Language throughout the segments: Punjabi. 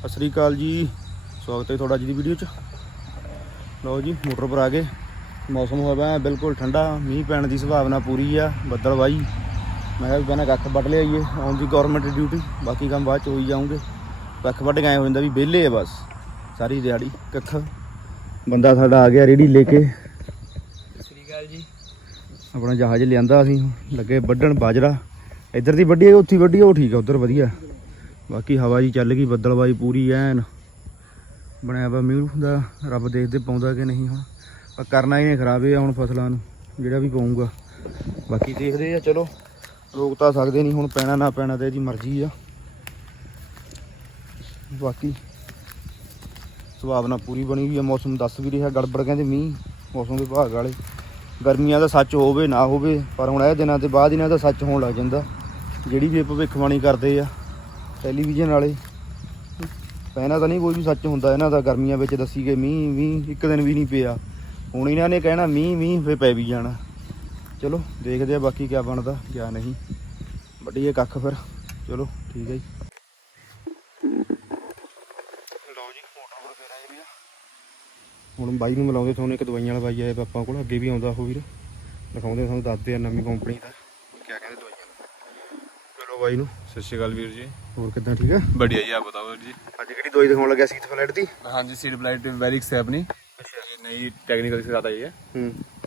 ਸਤਿ ਸ੍ਰੀ ਅਕਾਲ ਜੀ। ਸਵਾਗਤ ਹੈ ਤੁਹਾਡਾ ਅੱਜ ਦੀ ਵੀਡੀਓ 'ਚ। ਲਓ ਜੀ ਮੋਟਰ ਪਰ ਆ ਗਏ। ਮੌਸਮ ਹੋਇਆ ਪਿਆ ਬਿਲਕੁਲ ਠੰਡਾ। ਮੀਂਹ ਪੈਣ ਦੀ ਸੰਭਾਵਨਾ ਪੂਰੀ ਆ ਬੱਦਲ ਵਾਈ। ਮੈਂ ਕਿਹਾ ਵੀ ਪਹਿਲਾਂ ਕੱਖ ਵੱਢ ਲਿਆਈਏ ਆਉਣ ਦੀ ਗਵਰਨਮੈਂਟ ਡਿਊਟੀ ਬਾਕੀ ਕੰਮ ਬਾਅਦ ਚ ਹੋਈ ਜਾਊਂਗੇ। ਕੱਖ ਵੱਢ ਗਏ ਹੋ ਜਾਂਦਾ ਵੀ ਵਿਹਲੇ ਆ ਬਸ ਸਾਰੀ ਦਿਹਾੜੀ ਕੱਖ। ਬੰਦਾ ਸਾਡਾ ਆ ਗਿਆ ਰੇੜੀ ਲੈ ਕੇ। ਸਤਿ ਸ੍ਰੀ ਅਕਾਲ ਜੀ ਆਪਣਾ ਜਹਾਜ਼ ਲਿਆਂਦਾ ਅਸੀਂ ਲੱਗੇ ਵੱਢਣ ਬਾਜਰਾ। ਇੱਧਰ ਦੀ ਵੱਢੀ ਹੈ ਉੱਥੇ ਵੱਢੀ ਹੈ, ਉਹ ਠੀਕ ਆ ਉੱਧਰ ਵਧੀਆ। ਬਾਕੀ ਹਵਾ ਜੀ ਚੱਲ ਗਈ ਬੱਦਲਬਾਈ ਪੂਰੀ ਐਨ। ਬਣਿਆ ਵਾ ਮੀਂਹ ਦਾ, ਰੱਬ ਦੇਖਦੇ ਪਾਉਂਦਾ ਕਿ ਨਹੀਂ ਹੁਣ। ਪਰ ਕਰਨਾ ਹੀ ਨਹੀਂ ਖਰਾਬ ਇਹ ਆ ਹੁਣ ਫਸਲਾਂ ਨੂੰ, ਜਿਹੜਾ ਵੀ ਪਾਊਗਾ। ਬਾਕੀ ਦੇਖਦੇ ਆ, ਚਲੋ, ਰੋਕ ਤਾਂ ਸਕਦੇ ਨਹੀਂ, ਹੁਣ ਪੈਣਾ ਨਾ ਪੈਣਾ ਤੇ ਇਹਦੀ ਮਰਜ਼ੀ ਆ। ਬਾਕੀ ਸੁਭਾਵਨਾ ਪੂਰੀ ਬਣੀ ਹੋਈ ਆ, ਮੌਸਮ ਦੱਸ ਵੀ ਰਿਹਾ, ਗੜਬੜ ਕਹਿੰਦੇ ਮੀਂਹ, ਮੌਸਮ ਵਿਭਾਗ ਵਾਲੇ। ਗਰਮੀਆਂ ਦਾ ਸੱਚ ਹੋਵੇ, ਨਾ ਹੋਵੇ, ਪਰ ਹੁਣ ਇਹ ਦਿਨਾਂ ਤੇ ਬਾਅਦ ਇਹਨਾਂ ਦਾ ਸੱਚ ਹੋਣ ਲੱਗ ਜਾਂਦਾ। ਜਿਹੜੀ ਵੀ ਇਹ ਭਵਿੱਖਬਾਣੀ ਕਰਦੇ ਆ। ਟੈਲੀਵਿਜ਼ਨ ਵਾਲੇ। ਪਹਿਲਾਂ ਤਾਂ ਨਹੀਂ ਕੋਈ ਵੀ ਸੱਚ ਹੁੰਦਾ ਇਹਨਾਂ ਦਾ ਗਰਮੀਆਂ ਵਿੱਚ ਦੱਸੀ ਗਏ ਮੀਂਹ ਮੀਂਹ ਇੱਕ ਦਿਨ ਵੀ ਨਹੀਂ ਪਿਆ। ਹੁਣ ਇਹਨਾਂ ਨੇ ਕਹਿਣਾ ਮੀਂਹ ਮੀਂਹ ਫੇ ਪੈ ਵੀ ਜਾਣਾ। ਚਲੋ ਦੇਖਦੇ ਆ ਬਾਕੀ ਕੀ ਬਣਦਾ ਕਿਆ ਨਹੀਂ। ਵੱਡੀਏ ਕੱਖ ਫਿਰ। ਚਲੋ ਠੀਕ ਹੈ ਜੀ। ਹੁਣ ਬਾਈ ਨੂੰ ਮਿਲਾਉਂਦੇ ਤੁਹਾਨੂੰ ਇੱਕ ਦਵਾਈਆਂ ਵਾਲਾ ਬਾਈ ਆਇਆ ਪਾਪਾ ਕੋਲ ਅੱਗੇ ਵੀ ਆਉਂਦਾ ਉਹ ਵੀਰ। ਦਿਖਾਉਂਦੇ ਤੁਹਾਨੂੰ ਦੱਸਦੇ ਆ ਨਵੀਂ ਕੰਪਨੀ ਦਾ। ਬਾਈ ਨੂੰ ਸਤਿ ਸ਼੍ਰੀ ਅਕਾਲ ਵੀਰ ਜੀ ਹੋਰ ਕਿੱਦਾਂ ਠੀਕ ਆ बढ़िया जी आप बताओ जी ਅੱਜ ਕਿਹੜੀ ਦਵਾਈ ਦਿਖਾਉਣ ਲੱਗਿਆ ਸੀ ਫਲੈਟ ਦੀ हाँ जी सीट ब्लाइट वेरिक्स है अपनी ये नई टेक्निकल के साथ आई है ਹੂੰ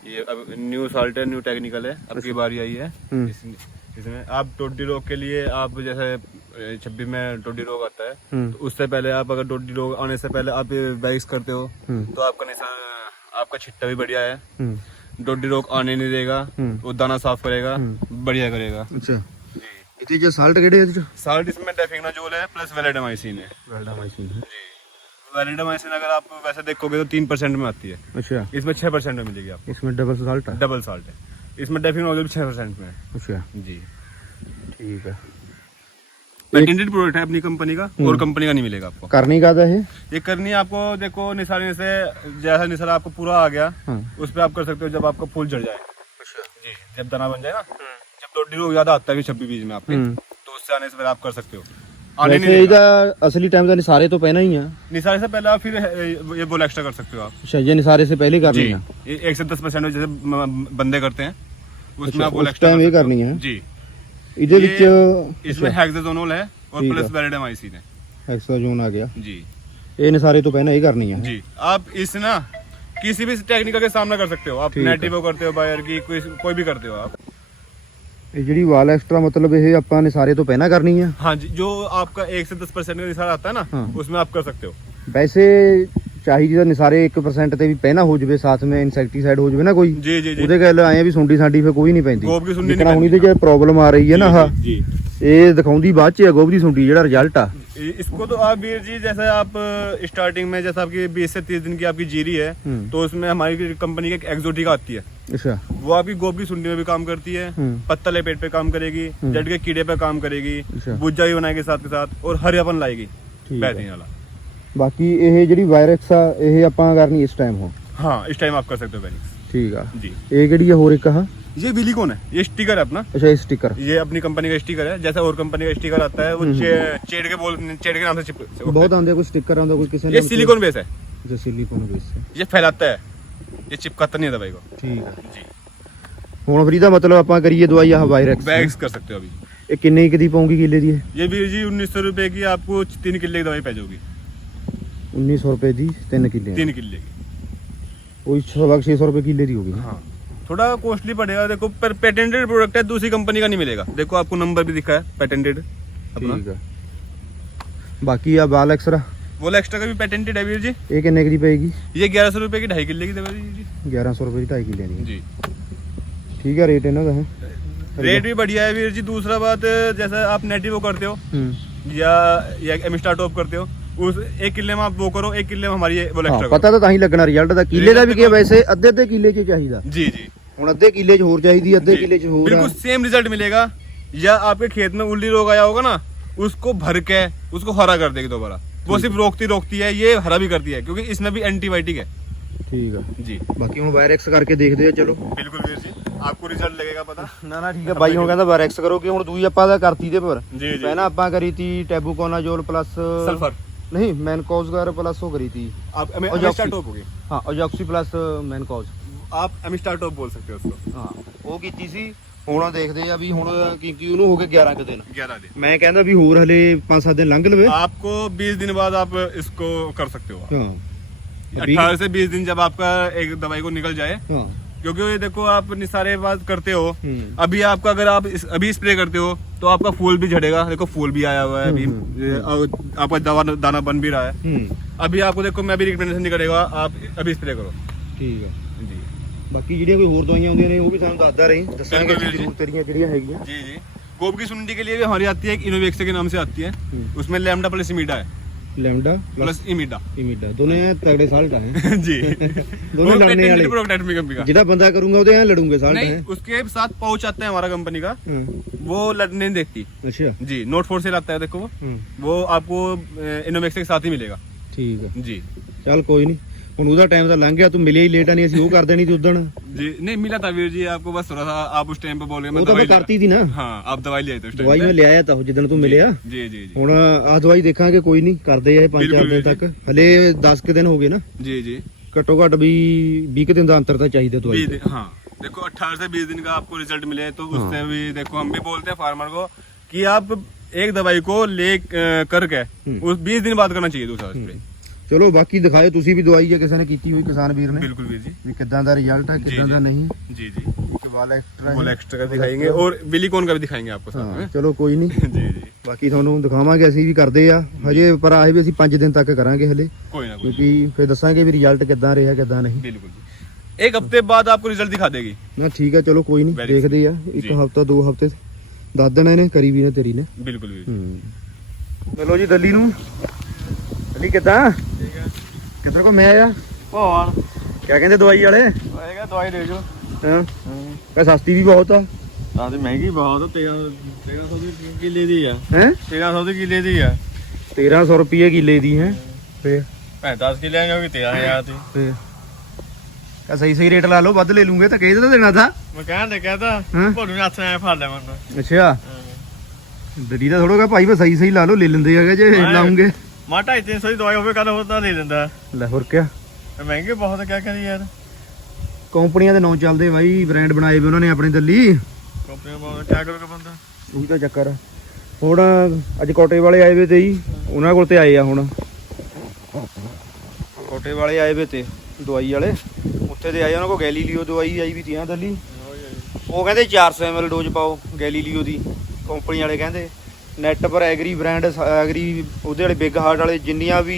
ये अब न्यू साल्ट है न्यू टेक्निकल है अब की बारी आई है हम्म। इस- इसमें आप टोडी रोग के लिए आप जैसे छब्बीस में टोडी रोग आता है हम्म। तो उससे पहले आप अगर टोडी रोग आने से पहले आप वेरिक्स करते हो हम्म। तो आपका निशान आपका छिट्टा भी बढ़िया है ਹੂੰ डोडी रोग आने नहीं देगा हम्म। वो दाना साफ करेगा बढ़िया करेगा ਅੱਛਾ ਇਹਦੇ ਚ ਸਾਲਟ ਕਿਹੜੇ ਇਹਦੇ ਚ साल्ट इसमें डेफिग्नाजोल है प्लस वेलेडामाइसिन है ਵੈਲਡਾਮਾਈਸਿਨ जी वेलेडामाइसिन अगर आप वैसे देखोगे तो तीन परसेंट में आती है ਅੱਛਾ इसमें छह परसेंट में मिलेगी आपको इसमें डबल साल्ट है डबल साल्ट है इसमें डेफिग्नाजोल छह परसेंट में है अच्छा जी ठीक है पेटेंटेड प्रोडक्ट है अपनी कंपनी का और कंपनी का नहीं मिलेगा आपको करनी का था ये ये करनी है आपको देखो निशानी से जैसा निशाना आपको पूरा आ गया हाँ उस पर आप कर सकते हो जब आपका फूल झड़ जाए अच्छा जी जब दाना बन जाए ना जब डोडी रोग ज्यादा आता है छब्बीस बीज में आपके हम्म। तो उससे आने से पहले आप कर सकते हो आने नहीं वैसे देगा ਇਹਦਾ ਅਸਲੀ ਟਾਈਮ ਤਾਂ ਨਿਸਾਰੇ ਤੋਂ ਪਹਿਲਾਂ ਹੀ ਆ निशानी से पहले आप फिर ये- ये बोल एक्स्ट्रा कर सकते हो आप ਅੱਛਾ ये ਨਿਸਾਰੇ से पहले करनी जी है ये एक से दस परसेंट जैसे म- बंदे करते हैं उसमें अच्छा, आप वो उस extra time कर ये सकते हो। करनी है? जी ਇਹਦੇ ये- ਵਿੱਚ इसमें हेक्साजोनोल है और ठीक प्लस है। वेरेडामाइसिन है ਹੈਕਸਾਜੋਨ ਆ ਗਿਆ जी ਇਹ ਨਿਸਾਰੇ ਤੋਂ ਪਹਿਲਾਂ ਇਹ ਕਰਨੀ ਆ जी आप इस ना किसी भी टेक्निकल के सामना कर सकते हो आप ठीक है। नेटिव करते हो बायर की कोई कोई भी करते हो आप ਇਹ ਜਿਹੜੀ ਵਾਲ ਐਕਸਟਰਾ ਮਤਲਬ ਇਹ ਆਪਾਂ ਨਿਸਾਰੇ ਤੋਂ ਪਹਿਲਾਂ ਕਰਨੀ ਆ हाँ जी जो आपका एक से दस परसेंट का निशान आता है ना हाँ। उसमें आप कर सकते हो ਵੈਸੇ ਚਾਹੀਦੀ ਤਾਂ ਨਿਸਾਰੇ 1% ਤੇ ਵੀ ਪਹਿਲਾਂ ਹੋ ਜਵੇ ਸਾਥ ਵਿੱਚ ਇਨਸੈਕਟੀਸਾਈਡ ਹੋ ਜਵੇ ਨਾ ਕੋਈ जी जी जी ਉਹਦੇ ਗੱਲ ਆਏ ਆ ਵੀ ਸੁੰਡੀ ਸਾਡੀ ਫੇ ਕੋਈ ਨਹੀਂ ਪੈਂਦੀ ਗੋਬ ਦੀ ਸੁੰਡੀ ਨਹੀਂ ਜਿੱਕਣਾ ਹੁਣ ਇਹਦੇ ਪੈਂਦੀ। ਚ ਪ੍ਰੋਬਲਮ ਆ ਰਹੀ ਹੈ ਨਾ ਆਹ जी ਇਹ ਦਿਖਾਉਂਦੀ ਬਾਅਦ ਚ ਆ ਗੋਬ ਦੀ ਸੁੰਡੀ ਜਿਹੜਾ ਰਿਜ਼ਲਟ ਆ जी। इसको तो आप वीर जी जैसे आप स्टार्टिंग में जैसे आपकी बीस से तीस दिन की आपकी जीरी है हम्म। तो उसमें हमारी कंपनी की एक एक्सोटिका आती है ਅੱਛਾ वो आपकी गोब की सुंडी में भी काम करती है हम्म। पत्तले पेट पे काम करेगी जड़ के कीड़े पे काम करेगी अच्छा। बुज्जा भी बनाएगी साथ के साथ और हरियापन लाएगी ठीक है। बेहतरीन वाला ਬਾਕੀ ਇਹ ਜਿਹੜੀ ਵਾਇਰੈਕਸ ਆ ਇਹ ਆਪਾਂ ਕਰਨੀ ਇਸ ਟਾਈਮ ਹੋ हाँ इस टाइम आप कर सकते हो वेनिक्स ਠੀਕ ਆ जी ਇਹ ਕਿਹੜੀ ਆ ਹੋਰ ਇੱਕ ਆ ये विलिकॉन है ये स्टिकर है अपना ਅੱਛਾ ਇਹ ਸਟicker ये अपनी कंपनी का स्टिकर है जैसा और कंपनी का स्टिकर आता है वो चे- चेड़ के बोल चेड़ के नाम से चिप ਬਹੁਤ ਆਉਂਦੇ ਆ, ਕੋਈ ਸਟicker ਆਉਂਦਾ ਕੋਈ ਕਿਸੇ ये सिलिकॉन बेस है ਅੱਛਾ ਸਿਲੀਕੋਨ ਬੇਸ ये फैलाता है ये चिपकाता नहीं है दवाई को ਠੀਕ ਆ जी ਹੁਣ ਫਰੀ ਦਾ ਮਤਲਬ ਆਪਾਂ ਕਰੀਏ ਦਵਾਈ ਆ ਵਾਇਰੈਕਸ बैग्स कर सकते हो अभी ਇਹ ਕਿੰਨੇ ਕੁ ਦੀ ਪਊਗੀ ਕਿੱਲੇ ਦੀ ਇਹ ये भी जी उन्नीस सौ रुपए की आपको तीन किले की दवाई पै जाओगी 1900 ਰੁਪਏ ਦੀ 3 ਕਿੱਲੇ तीन किले की ਉਹ 600 ਰੁਪਏ ਕਿੱਲੇ ਦੀ ਹੋਗੀ हाँ थोड़ा कॉस्टली पड़ेगा। देखो पर पेटेंटेड प्रोडक्ट है दूसरी कंपनी का नहीं मिलेगा। देखो आपको नंबर भी दिखा है पेटेंटेड बाकी अब आल एक्सरा वो एक्स्ट्रा का भी पेटेंटेड है जी। एक एन की पेगी ये ग्यारह सौ रुपये की ढाई किले की ग्यारह सौ रुपये की ढाई किले जी। ठीक है रेट है ना रेट भी बढ़िया है वीर जी। दूसरा बात जैसे आप नेटिव करते हो हम्म। या या एमिस्टा टॉप करते हो उस एक किले में आप वो करो एक किले में हमारी ये वो ਹਾਂ एक्स्ट्रा ਪਤਾ ਤਾਂ ਤਾਂ ਹੀ ਲੱਗਣਾ ਰਿਜ਼ਲਟ ਦਾ ਕਿੱਲੇ ਦਾ ਵੀ ਕੀ ਆ, ਵੈਸੇ ਅੱਧੇ ਅੱਧੇ ਕਿੱਲੇ 'ਚ ਚਾਹੀਦਾ करो जी जी ਹੁਣ ਅੱਧੇ ਕਿੱਲੇ 'ਚ ਹੋਰ ਚਾਹੀਦੀ ਅੱਧੇ जी। ਕਿੱਲੇ 'ਚ ਹੋਰ ਆ बिल्कुल सेम रिजल्ट मिलेगा या आपके खेत में उल्ली रोग आया होगा ना उसको भर के उसको हरा कर देगी दोबारा वो सिर्फ रोकती रोकती है ये हरा भी करती है क्योंकि इसमें भी एंटीबायोटिक है ਠੀਕ ਆ जी ਬਾਕੀ ਹੁਣ ਵਾਇਰੈਕਸ ਕਰਕੇ ਦੇਖਦੇ ਆ ਚਲੋ बिल्कुल वीर जी आपको रिजल्ट लगेगा पता ਨਾ ਨਾ ਠੀਕ ਆ ਬਾਈ ਹੁਣ ਕਹਿੰਦਾ ਵਾਇਰੈਕਸ ਕਰੋ ਕਿ ਹੁਣ ਦੂਈ ਆਪਾਂ ਦਾ ਕਰਤੀ ਦੇ ਪਰ जी जी ਪਹਿਲਾਂ ਆਪਾਂ ਕਰੀ ਤੀ ਟੈਬੂਕੋਨਾਜੋਲ ਪਲੱਸ सल्फर नहीं मैन कॉज का प्लस वो करी थी आप और एमिस्टार जॉक्सी। टॉप होगी हाँ ऑजॉक्सी प्लस मैन कॉज आप एमिस्टार टॉप बोल सकते हो उसको ਹਾਂ ਉਹ ਕੀਤੀ ਸੀ ਹੁਣ ਦੇਖਦੇ ਆ ਵੀ ਹੁਣ ਕਿਉਂਕਿ ਉਹਨੂੰ ਹੋ ਗਏ 11 ਕੁ ਦਿਨ 11 दिन ਮੈਂ ਕਹਿੰਦਾ ਵੀ ਹੋਰ ਹਲੇ 5-7 ਦਿਨ ਲੰਘ ਲਵੇ आपको 20 दिन बाद आप इसको कर सकते हो ਹਾਂ अठारह से 20 दिन जब आपका एक दवाई को निकल जाए ਹਾਂ क्योंकि ये देखो आप निसारे बात करते हो हम्म। अभी आपका अगर आप इस, अभी स्प्रे करते हो तो आपका फूल भी झड़ेगा देखो फूल भी आया हुआ है अभी हम्म, ये, और आपका दवा दाना बन भी रहा है ਹੂੰ अभी आपको देखो मैं भी रिकमेंडेशन नहीं करेगा आप अभी स्प्रे करो ਠੀਕ ਆ जी ਬਾਕੀ ਜਿਹੜੀਆਂ ਕੋਈ ਹੋਰ ਦਵਾਈਆਂ ਆਉਂਦੀਆਂ ਨੇ ਉਹ ਵੀ ਸਾਨੂੰ ਦੱਸਦਾ ਰਹੀ ਦੱਸਾਂਗੇ ਬਿਲਕੁਲ ਅਸੀਂ ਜੀ। ਜ਼ਰੂਰ ਤੇਰੀਆਂ ਜਿਹੜੀਆਂ ਹੈਗੀਆਂ जी जी गोब की सुंडी के लिए भी हमारी आती है एक इनोवेक्स के नाम से आती है हम्म। उसमें लेमडा प्लस इमीडा है ਲੈਮਡਾ प्लस इमीडा ਇਮੀਡਾ ਦੋਨੇ ਐਂ ਤਗੜੇ ਸਾਲਟ ਹੈ जी दोनों वो लड़ने patented वाले। product है Atomic company का ਜਿਹੜਾ ਬੰਦਾ ਕਰੂੰਗਾ ਉਹਦੇ ਐ ਲੜੂਗੇ ਸਾਲਟ नहीं ਹੈ उसके साथ पाउच आता है हमारा कंपनी का ਹਾਂ वो लड़ने नहीं देखती ਅੱਛਾ जी नोट फोर से लाता है देखो वो ਹੂੰ वो आपको इनोवेक्स के साथ ही मिलेगा ਠੀਕ ਆ जी ਚੱਲ ਕੋਈ ਨਹੀਂ ਹੁਣ ਉਹਦਾ ਟਾਈਮ ਤਾਂ ਲੰਘ ਗਿਆ ਤੂੰ मिले ਹੀ ਲੇਟ ਆ ਨਹੀਂ ਅਸੀਂ ਉਹ ਕਰ ਦੇਣੀ ਸੀ ਉਦਣ जी नहीं मिला था वीर जी आपको बस थोड़ा सा आप उस टाइम पे बोल रहे ਉਹ ਤਾਂ ਮੈਂ ले रहा। ਕਰਤੀ ਸੀ ਨਾ हाँ आप दवाई ले आए थे उस ਦਵਾਈ टाइम ਮੈਂ ਲਿਆਇਆ ਤਾਂ ਉਹ ਜਿੱਦਣ ਤੂੰ ਮਿਲਿਆ जी जी जी ਹੁਣ ਆਹ ਦਵਾਈ ਦੇਖਾਂਗੇ ਕੋਈ ਨਹੀਂ ਕਰਦੇ ਆ ਇਹ 5-4 ਬਿਲਕੁਲ ਦਿਨ ਜੀ। ਤੱਕ ਹਲੇ 10 ਕੁ ਦਿਨ ਹੋ ਗਏ ਨਾ जी जी ਘੱਟੋ ਘੱਟ ਵੀ 20 ਕੁ ਦਿਨ ਦਾ ਅੰਤਰ ਤਾਂ ਚਾਹੀਦਾ ਦਵਾਈ बीस दिन हाँ देखो अट्ठारह से बीस दिन का आपको रिजल्ट मिले तो उससे भी देखो हम भी बोलते हैं फार्मर को कि आप एक दवाई को ले अ, करके हम्म। उस बीस दिन बाद करना चाहिए दूसरा स्प्रे ਚਲੋ ਬਾਕੀ ਦਿਖਾਏ ਤੁਸੀਂ ਵੀ ਦਵਾਈ ਜੇ ਕਿਸੇ ਨੇ ਕੀਤੀ ਹੋਈ ਕਿਸਾਨ ਵੀਰ ਨੇ बिल्कुल वीर जी ਵੀ ਕਿੱਦਾਂ ਦਾ ਰਿਜ਼ਲਟ ਆ ਕਿੱਦਾਂ ਜੀ। ਦਾ ਨਹੀਂ जी जी ਕਿ ਵਾਲ ਐਕਸਟਰਾ बोल एक्स्ट्रा का दिखाएंगे और बिलीकोन का भी दिखाएंगे आपको साथ ਹਾਂ में ਚਲੋ ਕੋਈ ਨਹੀਂ जी जी ਬਾਕੀ ਤੁਹਾਨੂੰ ਦਿਖਾਵਾਂਗੇ ਅਸੀਂ ਵੀ ਕਰਦੇ ਆ ਹਜੇ ਪਰ ਆਏ ਵੀ ਅਸੀਂ 5 ਦਿਨ ਤੱਕ ਕਰਾਂਗੇ ਹਲੇ कोई ना कोई ਕਿਉਂਕਿ ਫਿਰ ਦੱਸਾਂਗੇ ਵੀ ਰਿਜ਼ਲਟ ਕਿੱਦਾਂ ਰਿਹਾ ਕਿੱਦਾਂ ਨਹੀਂ बिल्कुल जी एक हफ्ते बाद आपको रिजल्ट दिखा देगी ਨਾ ਠੀਕ ਆ ਚਲੋ ਕੋਈ ਨਹੀਂ Very ਦੇਖਦੇ ਆ ਇੱਕ ਜੀ। ਹਫਤਾ ਦੋ ਹਫਤੇ ਦੱਸ ਦੇਣਾ ਇਹਨੇ ਕਰੀ ਵੀ ਨੇ ਤੇਰੀ ਨੇ बिल्कुल वीर ਹੂੰ ਚਲੋ ਜੀ ਦਿੱਲੀ ਨੂੰ ਵੀ ਕਿਦਾਂ ਠੀਕ ਹੈ। ਕਿੱਧਰ ਘੁੰਮੇ ਆਇਆ ਭੋਲ ਕਿਆ ਕਹਿੰਦੇ ਦਵਾਈ ਵਾਲੇ? ਹੋਏਗਾ ਦਵਾਈ ਦੇ ਜੋ ਹਾਂ। ਕਹ ਸਸਤੀ ਵੀ ਬਹੁਤ ਆ? ਤਾਂ ਤੇ ਮਹਿੰਗੀ ਬਹੁਤ 1300 ਦੀ ਕਿੱਲੇ ਦੀ ਆ। ਹੈ? 1300 ਦੀ ਕਿੱਲੇ ਦੀ ਆ। 1300 ਰੁਪਏ ਕਿੱਲੇ ਦੀ ਹੈ? ਫੇਰ? ਭੈ 10 ਕਿੱਲੇ ਹੋਗੀ 13000 ਤੇ ਫੇਰ? ਕਾ ਸਹੀ ਸਹੀ ਰੇਟ ਲਾ ਲਓ ਵੱਧ ਲੈ ਲੂੰਗੇ ਤਾਂ ਕਿਹਦੇ ਦਾ ਦੇਣਾ ਤਾਂ? ਮੈਂ ਕਹਿਣ ਦੇ ਕਹਤਾ ਭੋਲੂ ਨੇ ਹੱਥ ਫੜ ਲੈ ਮੈਨੂੰ। ਅੱਛਾ। ਦਰੀ ਦਾ ਥੋੜੋ ਕਾ ਭਾਈ ਮੈਂ ਸਹੀ ਸਹੀ ਲਾ ਲਓ ਲੈ ਲੈਂਦੇ ਹੈਗੇ ਜੇ ਲਾਉਂਗੇ। ਮਾ 250 300 ਦੀ ਦਵਾਈ ਹੋਵੇ ਕੱਲ ਹੋਰ ਤਾਂ ਲੈਂਦਾ ਲੈ ਹੋਰ ਕਿਆ? ਇਹ ਮਹਿੰਗੇ ਬਹੁਤ ਕਿਆ ਕਰੀ ਯਾਰ। ਕੰਪਨੀਆਂ ਦੇ ਨਾਂ ਚੱਲਦੇ ਬਾਈ ਬ੍ਰਾਂਡ ਬਣਾਏ ਵੀ ਉਹਨਾਂ ਨੇ ਆਪਣੇ ਦਿੱਲੀ। ਕੰਪਨੀ ਬਹੁਤ ਕਿਆ ਕਰੂਗਾ ਬੰਦਾ? ਉਹੀ ਤਾਂ ਚੱਕਰ ਆ। ਹੁਣ ਅੱਜ ਕੋਟੇ ਵਾਲੇ ਆਏ ਵੇ ਤੇ ਜੀ ਉਹਨਾਂ ਕੋਲ ਤੇ ਆਏ ਆ ਹੁਣ। ਕੋਟੇ ਵਾਲੇ ਆਏ ਵੇ ਤੇ ਦਵਾਈ ਵਾਲੇ। ਉੱਥੇ ਤੇ ਆਏ ਉਹਨਾਂ ਕੋਲ ਗੈਲੀਲੀਓ ਦਵਾਈ ਆਈ ਵੀ ਤੀਆਂ ਦਿੱਲੀ। ਉਹ ਕਹਿੰਦੇ 400 ml ਡੋਜ਼ ਪਾਓ ਗੈਲੀਲੀਓ ਦੀ। ਕੰਪਨੀ ਵਾਲੇ ਕਹਿੰਦੇ। ਨੈਟ ਪਰ ਐਗਰੀ ਬ੍ਰਾਂਡ ਐਗਰੀ ਉਹਦੇ ਵਾਲੇ ਬਿਗ ਹਾਰਟ ਵਾਲੇ ਜਿੰਨੀਆਂ ਵੀ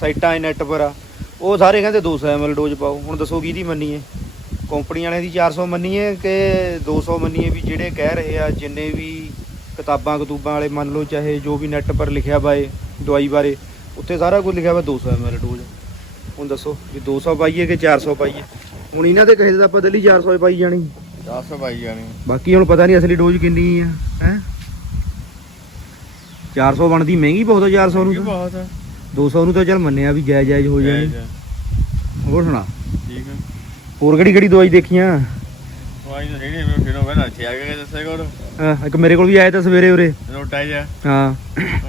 ਸਾਈਟਾਂ ਐ ਨੈਟ ਪਰ ਆ ਉਹ ਸਾਰੇ ਕਹਿੰਦੇ 200 ml ਡੋਜ਼ ਪਾਓ। ਹੁਣ ਦੱਸੋ ਕਿਹਦੀ ਮੰਨੀਏ ਕੰਪਨੀ ਵਾਲਿਆਂ ਦੀ 400 ਮੰਨੀਏ ਕਿ 200 ਮੰਨੀਏ ਵੀ ਜਿਹੜੇ ਕਹਿ ਰਹੇ ਆ ਜਿੰਨੇ ਵੀ ਕਿਤਾਬਾਂ ਕਤੂਬਾਂ ਵਾਲੇ ਮੰਨ ਲਓ ਚਾਹੇ ਜੋ ਵੀ ਨੈਟ ਪਰ ਲਿਖਿਆ ਬਾਏ ਦਵਾਈ ਬਾਰੇ ਉੱਥੇ ਸਾਰਾ ਕੁਝ ਲਿਖਿਆ ਵਾ 200 ml ਡੋਜ਼ ਹੁਣ ਦੱਸੋ ਵੀ 200 ਪਾਈਏ ਕਿ 400 ਪਾਈਏ? ਹੁਣ ਇਹਨਾਂ ਦੇ ਕਹੇ ਦਾ ਆਪਾਂ ਦਿੱਲੀ 400 ਹੀ ਪਾਈ ਜਾਣੀ। 10 ਬਾਈ ਜਾਣੀ। ਬਾਕੀ ਹੁਣ ਪਤਾ ਨਹੀਂ ਅਸਲੀ ਡੋਜ਼ ਕਿੰਨੀ ਆ ਹੈ? 400 ਬਣਦੀ ਮਹਿੰਗੀ ਬਹੁਤ ਆ 400 ਨੂੰ ਤਾਂ। ਬਹੁਤ ਆ। 200 ਨੂੰ ਤਾਂ ਚੱਲ ਮੰਨਿਆ ਵੀ ਜਾਇਜ਼ ਜਾਇਜ਼ ਹੋ ਜਾਣੀ ਹੋਰ ਸੁਣਾ। ਠੀਕ ਆ। ਹੋਰ ਕਿਹੜੀ ਕਿਹੜੀ ਦਵਾਈ ਦੇਖੀਆਂ? ਦਵਾਈ ਤਾਂ ਜਿਹੜੀ ਮੈਂ ਕਿਨੋਂ ਕਹਿੰਦਾ ਇੱਥੇ ਆ ਕੇ ਦੱਸੇ ਕੋਲ। ਹਾਂ, ਇੱਕ ਮੇਰੇ ਕੋਲ ਵੀ ਆਇਆ ਤਾਂ ਸਵੇਰੇ ਉਰੇ। ਰੋਟਾ ਜਾ ਹਾਂ।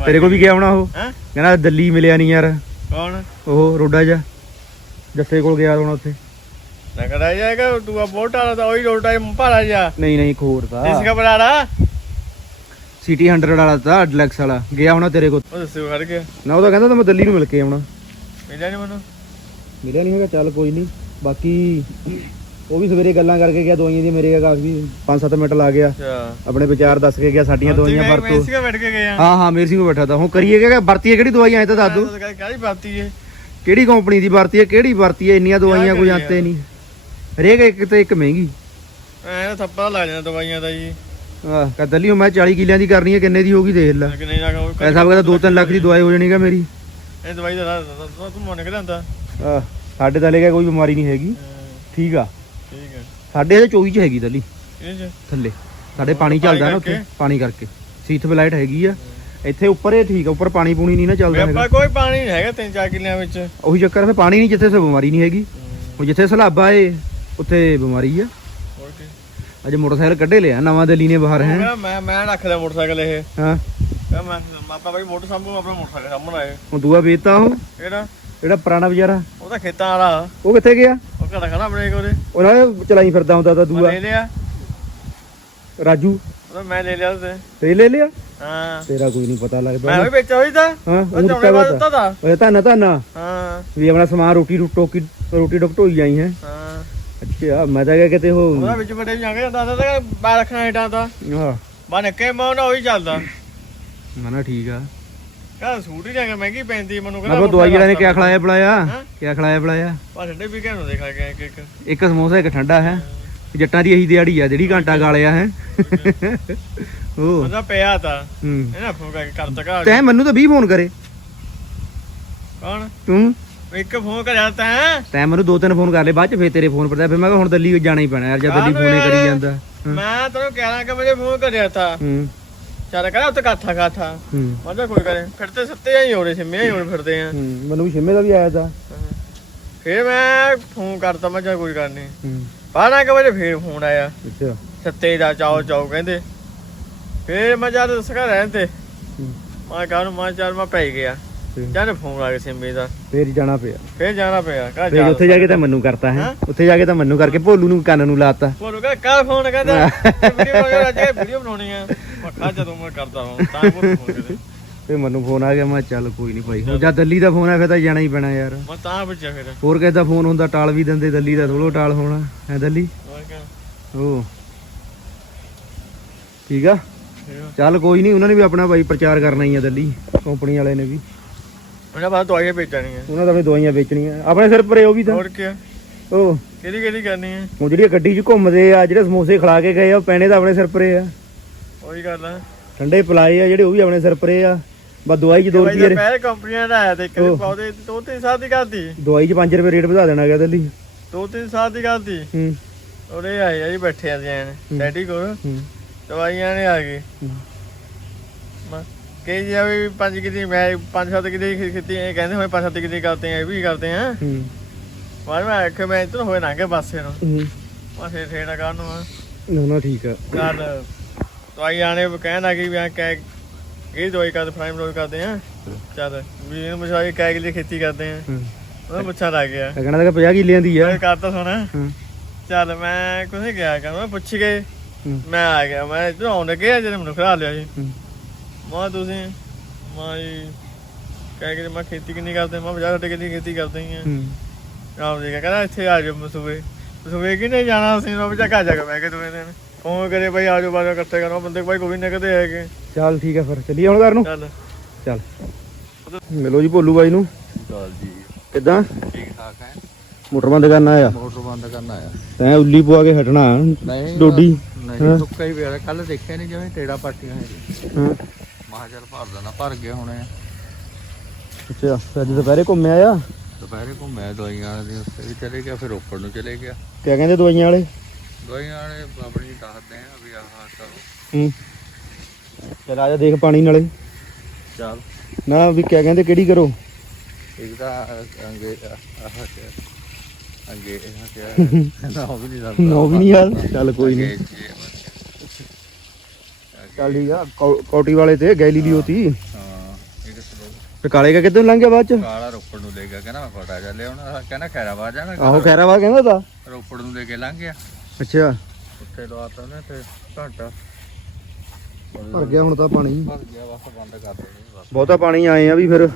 ਤੇਰੇ ਕੋਲ ਵੀ ਗਿਆ ਹੋਣਾ ਉਹ? ਹੈ? ਕਹਿੰਦਾ ਦਿੱਲੀ ਮਿਲਿਆ ਨਹੀਂ ਯਾਰ। ਕੌਣ? ਉਹ ਰੋਡਾ ਜਾ ਜੱਸੇ ਕੋਲ ਗਿਆ ਹੋਣਾ ਉੱਥੇ। ਲੱਗਦਾ ਜਾਏਗਾ ਤੂੰ ਆ ਬੋਟ ਵਾਲਾ ਤਾਂ ਉਹੀ ਰੋਟਾ ਭਾਲਾ ਜਾ ਨਹੀਂ ਨਹੀਂ ਇੱਕ ਹੋਰ ਤਾਂ। ਇਸ ਦਾ ਬਰਾੜਾ ਸਿਟੀ 100 ਵਾਲਾ ਤਾਂ ਡਿਲੈਕਸ ਵਾਲਾ। ਗਿਆ ਹੋਣਾ ਤੇਰੇ ਕੋਲ। ਉਹ ਦੱਸਿਓ ਖੜ ਕੇ ਨਾ ਉਹ ਤਾਂ ਕਹਿੰਦਾ ਤਾਂ ਮੈਂ ਦਿੱਲੀ ਨੂੰ ਮਿਲ ਕੇ ਆਉਣਾ। ਮਿਲਿਆ ਨਹੀਂ ਮੈਨੂੰ। ਮਿਲਿਆ ਨਹੀਂ ਹੈਗਾ ਚੱਲ ਕੋਈ ਨਹੀਂ ਬਾਕੀ ਉਹ ਵੀ ਸਵੇਰੇ ਗੱਲਾਂ ਕਰਕੇ ਗਿਆ ਦਵਾਈਆਂ ਦੀ ਮੇਰੇ ਕਾਫੀ 5-7 ਮਿੰਟ ਲਾ ਗਿਆ। ਆਪਣੇ ਵਿਚਾਰ ਦੱਸ ਕੇ ਗਿਆ ਸਾਡੀਆਂ ਦਵਾਈਆਂ ਮੈਂ ਵਰਤੋ। ਸੀਗਾ ਬੈਠ ਕੇ ਗਿਆ ਹਾਂ ਹਾਂ ਮੇਰ ਸਿੰਘ ਕੋ ਬੈਠਾ ਤਾਂ। ਹੁਣ ਕਰੀਏ ਕਿ ਵਰਤੀਏ ਕਿਹੜੀ ਦਵਾਈ ਐ ਤਾਂ ਦੱਸ ਦੋ ਕਾਹਦੀ ਏ। ਕਿਹੜੀ ਕੰਪਨੀ ਦੀ ਵਰਤੀ ਹੈ ਕਿਹੜੀ ਵਰਤੀ ਹੈ ਇੰਨੀਆਂ ਦਵਾਈਆਂ ਕੋਈ ਜਾਂਦੇ ਨਹੀਂ ਹਰੇਕ ਇੱਕ ਤੇ ਇੱਕ ਮਹਿੰਗੀ। ਐ ਥੱਪਾ ਲੱਗ ਜਾਂਦਾ ਦਵਾਈਆਂ ਦਾ ਜੀ। ਆਹ ਕਦਲੀ ਮੈਂ 40 ਕਿੱਲਿਆਂ ਦੀ ਕਰਨੀ ਹੈ ਕਿੰਨੇ ਦੀ ਹੋਗੀ ਦੇਖ ਲੈ। ਕਿ ਨਹੀਂ ਨਾ ਐਸਾ ਵਗਦਾ 2-3 ਲੱਖ ਦੀ ਦਵਾਈ ਹੋ ਜਾਣੀ ਹੈ ਮੇਰੀ। ਇਹ ਦਵਾਈ ਦਾ ਤੂੰ ਮੋਨ ਨਿਕਲ ਜਾਂਦਾ ਆਹ ਸਾਡੇ ਤਾਂ ਲੈ ਕੇ ਕੋਈ ਬਿਮਾਰੀ ਨਹੀਂ ਹੈਗੀ। ਠੀਕ ਆ। ਠੀਕ ਹੈ ਸਾਡੇ ਇਹ 24 ਚ ਹੈਗੀ ਦਲੀ। ਇਹ ਜੇ ਥੱਲੇ। ਸਾਡੇ ਪਾਣੀ ਚੱਲਦਾ ਨਾ ਉੱਥੇ ਪਾਣੀ ਕਰਕੇ। ਸੀਥ ਬਲਾਈਟ ਹੈਗੀ ਆ। ਇੱਥੇ ਉੱਪਰ ਇਹ ਠੀਕ ਆ ਉੱਪਰ ਪਾਣੀ ਪੂਣੀ ਨਹੀਂ ਨਾ ਚੱਲਦਾ ਹੈਗਾ। ਆਪਾਂ ਕੋਈ ਪਾਣੀ ਨਹੀਂ ਹੈਗਾ ਤਿੰਨ ਚਾਰ ਕਿੱਲਿਆਂ ਵਿੱਚ। ਉਹੀ ਚੱਕਰ ਹੈ ਪਾਣੀ ਨਹੀਂ ਜਿੱਥੇ ਸੇ ਬਿਮਾਰੀ ਨਹੀਂ ਹੈਗੀ। ਹੁਣ ਜਿੱਥੇ ਸਲਾਬਾ ਏ ਉੱਥੇ ਬਿਮਾਰੀ ਆ। ਕੀ ਅੱਜ ਮੋਟਰਸਾਈਕਲ ਕੱਢੇ ਲਿਆ ਨਵਾਂ ਦਿੱਲੀ ਨੇ ਬਾਹਰ ਹੈ? ਮੈਂ ਮੈਂ ਮੈਂ ਰੱਖ ਲਿਆ ਮੋਟਰਸਾਈਕਲ ਇਹ। ਹਾਂ। ਕਹ ਮੈਂ ਮਾਪਾ ਬਾਈ ਮੋਟਰ ਸਾਹਮਣੇ ਆਪਣਾ ਮੋਟਰਸਾਈਕਲ ਸਾਹਮਣੇ ਆਏ। ਹੁਣ ਦੂਆ ਵੇਚਤਾ ਉਹ? ਕਿਹੜਾ? ਜਿਹੜਾ ਪੁਰਾਣਾ ਵਿਚਾਰਾ ਉਹ ਤਾਂ ਖੇਤਾਂ ਵਾਲਾ। ਉਹ ਕਿੱਥੇ ਗਿਆ? ਉਹ ਘੜਾ ਖੜਾ ਆਪਣੇ ਕੋਲੇ। ਉਹਨਾਂ ਨੇ ਚਲਾਈ ਫਿਰਦਾ ਹੁੰਦਾ ਤਾਂ ਮੈਂ ਦੂਆ ਲੈ ਲਿਆ। ਰਾਜੂ? ਉਹ ਤਾਂ ਮੈਂ ਲੈ ਲਿਆ ਤੇ ਤੇ ਲੈ ਲਿਆ? ਹਾਂ। ਤੇਰਾ ਕੋਈ ਨਹੀਂ ਪਤਾ ਲੱਗਦਾ। ਮੈਂ ਵੀ ਵੇਚਿਆ ਹੋਈ ਤਾਂ। ਹਾਂ ਉਹ ਉਹ ਚੌਣੇ ਬਾਅਦ ਦਿੱਤਾ ਤਾਂ। ਓਏ ਧੰਨਾ ਧੰਨਾ ਹਾਂ। ਵੀ ਆਪਣਾ ਸਮਾਨ ਰੋਟੀ ਟੋਕੀ ਰੋਟੀ ਟੋਕ ਢੋਈ ਆਈ ਹੈ। ਹਾਂ। ਅੱਛਾ ਮੈਂ ਤਾਂ ਕਿਹਾ ਕਿਤੇ ਉਹ ਉਹਦਾ ਵਿੱਚ ਵੱਡੇ ਜਾ ਕੇ ਜਾਂਦਾ ਤਾਂ ਬਾਹਰ ਰੱਖਣਾ ਹੇਠਾਂ ਤਾਂ। ਹਾਂ ਬਾ ਨੱਕੇ ਮਾਉਣਾ ਉਹੀ ਚੱਲਦਾ। ਮੈਂ ਨਾ ਠੀਕ ਆ। ਕਹਿੰਦਾ ਸੂਟ ਹੀ ਜਾ ਮਹਿੰਗੀ ਪੈਂਦੀ ਮੈਨੂੰ ਮੈਂ ਕਿਹਾ ਦਵਾਈ ਵਾਲੇ ਨੇ ਕਿਆ ਖਿਲਾਇਆ ਬੁਲਾਇਆ ਹਾਂ? ਕਿਆ ਖਿਲਾਇਆ ਬੁਲਾਇਆ ਬਾ ਠੰਡੇ ਵੀ ਕਹਿਣ ਨੂੰ ਦੇਖਾ ਗਿਆ ਇੱਕ ਇੱਕ। ਇੱਕ ਸਮੋਸਾ ਇੱਕ ਠੰਡਾ ਹੈ? ਜੱਟਾਂ ਦੀ ਇਹੀ ਦਿਹਾੜੀ ਆ ਜਿਹੜੀ ਘੰਟਾ ਗਾਲਿਆ ਹੈ? ਉਹ। ਉਹਦਾ ਪਿਆ ਤਾਂ। ਇਹਨਾਂ ਫੋਨ ਕਰਕੇ ਕਰ ਤੱਕਾ ਤੈਂ ਮੈਨੂੰ ਤਾਂ 20 ਫੋਨ ਕਰੇ। ਕੌਣ? ਤੂੰ? ਇੱਕ ਫੋਨ ਕਰਿਆ ਤਾਂ ਤੈਂ ਮੈਨੂੰ ਦੋ ਤਿੰਨ ਫੋਨ ਕਰ ਲਏ ਬਾਅਦ ਚ ਫੇਰ ਤੇਰੇ ਫੋਨ ਪਰ ਫਿਰ ਮੈਂ ਕਿਹਾ ਹੁਣ ਦਿੱਲੀ ਜਾਣਾ ਹੀ ਪੈਣਾ ਯਾਰ ਜਦ ਦਿੱਲੀ ਫੋਨੇ ਕਰੀ? ਜਾਂਦਾ। ਮੈਂ ਤੈਨੂੰ 11 ਕਿ ਵਜੇ ਫੋਨ ਕਰਿਆ ਤਾਂ। ਹੂੰ। ਚੱਲ ਕਰਾ ਉੱਤੇ ਕਾਠਾ ਹੂੰ। ਮੈਂ ਕਿਹਾ ਕੋਈ ਕਰੇ ਫਿਰ ਤੇ ਸੱਤੇ ਹੀ ਹੋ ਰਹੇ ਸੀ ਮੈਂ ਹੀ ਹੁਣ ਫਿਰਦੇ ਆ। ਹੂੰ, ਮੈਨੂੰ ਵੀ ਛਿੰਮੇ ਦਾ ਵੀ ਆਇਆ ਤਾਂ। ਫਿਰ ਮੈਂ ਫੋਨ ਕਰਤਾ ਮੈਂ ਕਿਹਾ ਕੋਈ ਗੱਲ ਨਹੀਂ ਬਾਰਾਂ ਕੁ ਵਜੇ ਫੇਰ ਫੋਨ ਆਇਆ। ਅੱਛਾ। ਸੱਤੇ ਦਾ ਚਾਓ ਚਾਓ ਕਹਿੰਦੇ। ਫੇਰ ਮੈਂ ਜਦ ਦੱਸਗਾ ਰਹਿਣ ਤੇ। ਮੈਂ ਕਹਾਂ ਮੈਂ ਚੱਲ ਮੈਂ ਪੈ ਗਿਆ। ਜਦ ਫੋਨ ਆ ਗਿਆ ਸਿੰਮੀ ਦਾ। ਫੇਰ ਜਾਣਾ ਪਿਆ। ਫੇਰ ਜਾਣਾ ਪਿਆ ਕਹ ਫੇਰ ਉੱਥੇ ਜਾ ਕੇ ਤਾਂ ਮੈਨੂੰ ਕਰਤਾ ਹੈ। ਹੈਂ? ਉੱਥੇ ਜਾ ਕੇ ਤਾਂ ਮੈਨੂੰ ਕਰਕੇ ਭੋਲੂ ਨੂੰ ਕੰਨ ਨੂੰ ਲਾਤਾ। ਬੋਲੋ ਕਹ ਕੱਲ ਫੋਨ ਕਹਿੰਦਾ ਵੀਡੀਓ ਬਣਾ ਅੱਜ ਵੀਡੀਓ ਬਣਾਉਣੀ ਆ। ਮੈਂ ਕਿਹਾ ਜਦੋਂ ਮੈਂ ਕਰਦਾ ਹਾਂ ਤਾਂ ਬੋਲ ਫੋਨ ਕਰੇ। ਫੇਰ ਮੈਨੂੰ ਫੋਨ ਆ ਗਿਆ ਮੈਂ ਕਿਹਾ ਚੱਲ ਕੋਈ ਨਹੀਂ ਭਾਈ ਹੁਣ ਜਦ ਦਿੱਲੀ ਦਾ ਫੋਨ ਆ ਤਾਂ ਜਾਣਾ ਹੀ ਪੈਣਾ ਯਾਰ। ਮੈਂ ਤਾਂ ਪੁੱਛਿਆ ਫਿਰ। ਹੋਰ ਕਿਸੇ ਦਾ ਫੋਨ ਹੁੰਦਾ ਟਾਲ ਵੀ ਦਿੰਦੇ ਦਿੱਲੀ ਦਾ ਥੋੜੋ ਟਾਲ ਹੋਣਾ ਹੈ ਦਿੱਲੀ? ਠੀਕ ਆ। ਚੱਲ ਕੋਈ ਨਹੀਂ ਉਹਨਾਂ ਨੇ ਵੀ ਆਪਣਾ ਭਾਈ ਪ੍ਰਚਾਰ ਕਰਨਾ ਹੀ ਆ ਦਿੱਲੀ ਕੰਪਨੀ ਵਾਲੇ ਨੇ ਵੀ। ਉਹਨਾਂ ਬਾਅਦ ਦਵਾਈਆਂ ਵੇਚਣੀਆਂ। ਉਹਨਾਂ ਦਾ ਆਪਣੀ ਦਵਾਈਆਂ ਵੇਚਣੀਆਂ। ਆਪਣੇ ਸਿਰ ਪਰੇ ਉਹ ਵੀ ਤਾਂ। ਹੋਰ ਕੀ ਆ? ਉਹ। ਕਿਹੜੀ ਕਿਹੜੀ ਕਰਨੀ ਹੈ ਹੁਣ ਜਿਹੜੀਆਂ ਗੱਡੀ 'ਚ ਘੁੰਮਦੇ ਆ ਜਿਹੜੇ ਸਮੋਸੇ ਖਿਲਾ ਕੇ ਗਏ ਆ ਉਹ ਪੈਣੇ ਤਾਂ ਆਪਣੇ ਸਿਰ ਪਰੇ ਆ। ਉਹੀ ਗੱਲ ਆ। ਠੰਡੇ ਪਲਾਏ ਆ ਜਿਹੜੇ ਉਹ ਵੀ ਆਪਣੇ ਸਿਰ ਪਰੇ ਆ। ਬਸ ਦਵਾਈ 'ਚ 2 ਦਵਾਈ ਰੁਪਏ ਪਹਿਲੇ ਕੰਪਨੀਆਂ ਦਾ ਆਇਆ ਤੇ ਉਹ। ਪੌਦੇ ਦੋ ਤਿੰਨ ਸਾਲ ਦੀ ਕਰਦੀ ਦਵਾਈ 'ਚ 5 ਰੁਪਏ ਰੇਟ ਵਧਾ ਦੇਣਾ ਗਿਆ ਦਿੱਲੀ। ਦੋ ਤਿੰਨ ਸਾਲ ਦੀ ਕਰਦੀ ਹੂੰ। ਉਹਦੇ ਆਏ ਆ ਜੀ ਬੈਠੇ ਆ ਜੈਨ ਡੈਡੀ ਕੋਲ। ਹੂੰ। ਦਵਾਈਆਂ ਨੇ ਆ ਗਏ ਵੀ ਪੰਜ ਕਿਤੇ ਮੈਂ ਪੰਜ ਸੱਤ ਕਿਤੇ ਖੇਤੀ ਇਹ ਕਹਿੰਦੇ ਹੋਏ ਪੰਜ ਸੱਤ ਕਿਤੇ ਕਰਦੇ ਆ ਇਹ ਵੀ ਕਰਦੇ ਆ। ਹੂੰ। ਬਾਅਦ ਮੈਂ ਆਖਿਆ ਮੈਂ ਇੱਧਰ ਹੋਏ ਨਾ ਕੇ ਪਾਸੇ ਨੂੰ। ਹੂੰ। ਠੇੜਾ ਕਰਨ ਨੂੰ ਆ। ਨਾ ਨਾ ਠੀਕ ਆ। ਚੱਲ ਦਵਾਈ ਆਣੇ ਕਹਿਣ ਆ ਗਈ ਵੀ ਆ ਇਹ ਦਵਾਈ ਕਰਦੇ ਫਰਾਈਮ ਦਵਾਈ ਕਰਦੇ ਆ। ਚੱਲ ਵੀ ਇਹਨੂੰ ਮਸ਼ਾਈ ਕਹਿ ਕੇ ਖੇਤੀ ਕਰਦੇ ਆ। ਹਾਂ। ਉਹਦਾ ਪੁੱਛਾ ਲੱਗ ਗਿਆ। ਕਹਿਣਾ ਤਾਂ 50 ਕਿੱਲਿਆਂ ਦੀ ਆ। ਮੈਂ ਕਰਤਾ ਸੁਣਾ। ਹਾਂ। ਚੱਲ ਮੈਂ ਕੁਝ ਨਹੀਂ ਗਿਆ ਕਰ ਮੈਂ ਪੁੱਛ ਕੇ ਹੂੰ। ਮੈਂ ਆ ਗਿਆ ਮੈਂ ਇੱਧਰ ਆਉਣ ਲੱਗਿਆ ਜਦੋਂ ਮੈਨੂੰ ਖੜਾ ਲਿਆ ਜੀ ਹੂੰ। ਮਾਂ ਤੁਸੀਂ ਮਾਂ ਜੀ ਕਹਿ ਕੇ ਮੈਂ ਖੇਤੀ ਕਿੰਨੀ ਕਰਦੇ ਮੈਂ ਬਜਾ ਸਾਡੇ ਕਿੰਨੀ ਖੇਤੀ ਕਰਦੇ ਹੀ ਆ। ਹੂੰ। ਆਪ ਜੀ ਕਹਿੰਦਾ ਇੱਥੇ ਆ ਜਾਓ ਮਸੂਏ ਮਸੂਏ ਕਿ ਨਹੀਂ ਜਾਣਾ ਅਸੀਂ? ਉਹ ਬਜਾ ਕਾ ਜਾ ਕੇ ਮੈਂ ਕਿ ਦੋਵੇਂ ਦਿਨ। ਫੋਨ ਕਰੇ ਭਾਈ ਆਜੋ ਬਾਜੋ ਇਕੱਠੇ ਕਰੋ। ਬੰਦੇ ਭਾਈ ਕੋਈ ਨਹੀਂ ਕਦੇ ਹੈਗੇ। ਚੱਲ ਠੀਕ ਆ ਫਿਰ ਚੱਲੀਏ ਹੁਣ ਘਰ ਨੂੰ? ਚੱਲ। ਚੱਲ। ਮਿਲੋ ਜੀ ਭੋਲੂ ਬਾਈ ਨੂੰ। ਚਾਲ ਜੀ। ਕਿੱਦਾਂ? ਠੀਕ ਠਾਕ ਹੈ? ਮੋਟਰ ਬੰਦ ਕਰਨ ਆਇਆ? ਮੋਟਰ ਬੰਦ ਕਰਨ ਆਇਆ। ਤੈਂ ਉੱਲੀ ਪਵਾ ਕੇ ਹਟਣਾ ਨਹੀਂ ਡੋਡੀ। ਨਹੀਂ ਹਾਂ। ਸੁੱਕਾ ਹੀ ਪਿਆ। ਕੱਲ ਦੇਖਿਆ ਨਹੀਂ ਜਿਵੇਂ ਟੇੜਾ ਪਾਟੀਆਂ ਹੈ ਹਾਂ। ਮਹਾ ਚੱਲ ਭਰ ਦੇਣਾ ਭਰ ਗਏ ਹੁਣੇ ਅੱਛਾ ਅੱਜ ਦੁਪਹਿਰੇ ਘੁੰਮ ਆਇਆ? ਦੁਪਹਿਰੇ ਘੁੰਮਿਆ ਦਵਾਈਆਂ ਦੇ ਉੱਤੇ ਵੀ ਚਲੇ ਗਿਆ ਫਿਰ ਰੋਪੜ ਨੂੰ ਚਲੇ ਗਿਆ। ਕਿਆ ਕਹਿੰਦੇ ਦਵਾਈਆਂ ਵਾਲੇ? ਦਵਾਈਆਂ ਵਾਲੇ ਆਪਣੀ ਦੱਸਦੇ ਆ ਵੀ ਆਹ ਕਰੋ। ਹੂੰ। ਚਲ ਆ ਜਾ ਦੇਖ ਪਾਣੀ ਨਾਲੇ। ਚੱਲ। ਨਾ ਵੀ ਕਿਆ ਕਹਿੰਦੇ ਕਿਹੜੀ ਕਰੋ? ਇੱਕ ਤਾਂ ਅੰਗੇ ਆਹ ਕਿਆ? ਅੰਗੇ ਇਹ ਕਿਆ? ਨਾ ਉਹ ਵੀ ਨਹੀਂ ਦੱਸਦਾ। ਨੋ ਵੀ ਨਹੀਂ ਯਾਰ ਚੱਲ ਕੋਈ ਨਹੀਂ ਚੱਲ ਠੀਕ ਆ ਕੌ- ਕੌਟੀ ਵਾਲੇ ਤੇ ਗੈਲੀ ਦੀ ਹੋਤੀ ਹਾਂ ਤੇ ਕਾਲੇ ਕਾ ਕਿੱਧਰ ਲੰਘ ਗਿਆ ਬਾਅਦ ਚ? ਕਾਲਾ ਰੋਪੜ ਨੂੰ ਲੈ ਗਿਆ ਕਹਿੰਦਾ ਮੈਂ ਫਟਾ ਜਾ ਲਿਆਉਣਾ ਕਹਿੰਦਾ ਖੈਰਾਬਾਦ ਜਾਣਾ ਆਹੋ ਖੈਰਾਵਾ ਕਹਿੰਦਾ ਤਾ। ਰੋਪੜ ਨੂੰ ਲੈ ਕੇ ਲੰਘ ਗਿਆ। ਅੱਛਾ। ਉੱਥੇ ਲਵਾਤਾ ਉਹਨੇ ਤੇ ਘੰਟਾ। ਭਰ ਗਿਆ ਹੁਣ ਤਾਂ ਪਾਣੀ। ਭਰ ਗਿਆ ਬਸ ਬੰਦ ਕਰ ਦੇਣੀ ਬਸ। ਬਹੁਤਾ ਪਾਣੀ ਆਏ ਆ ਵੀ ਫਿਰ।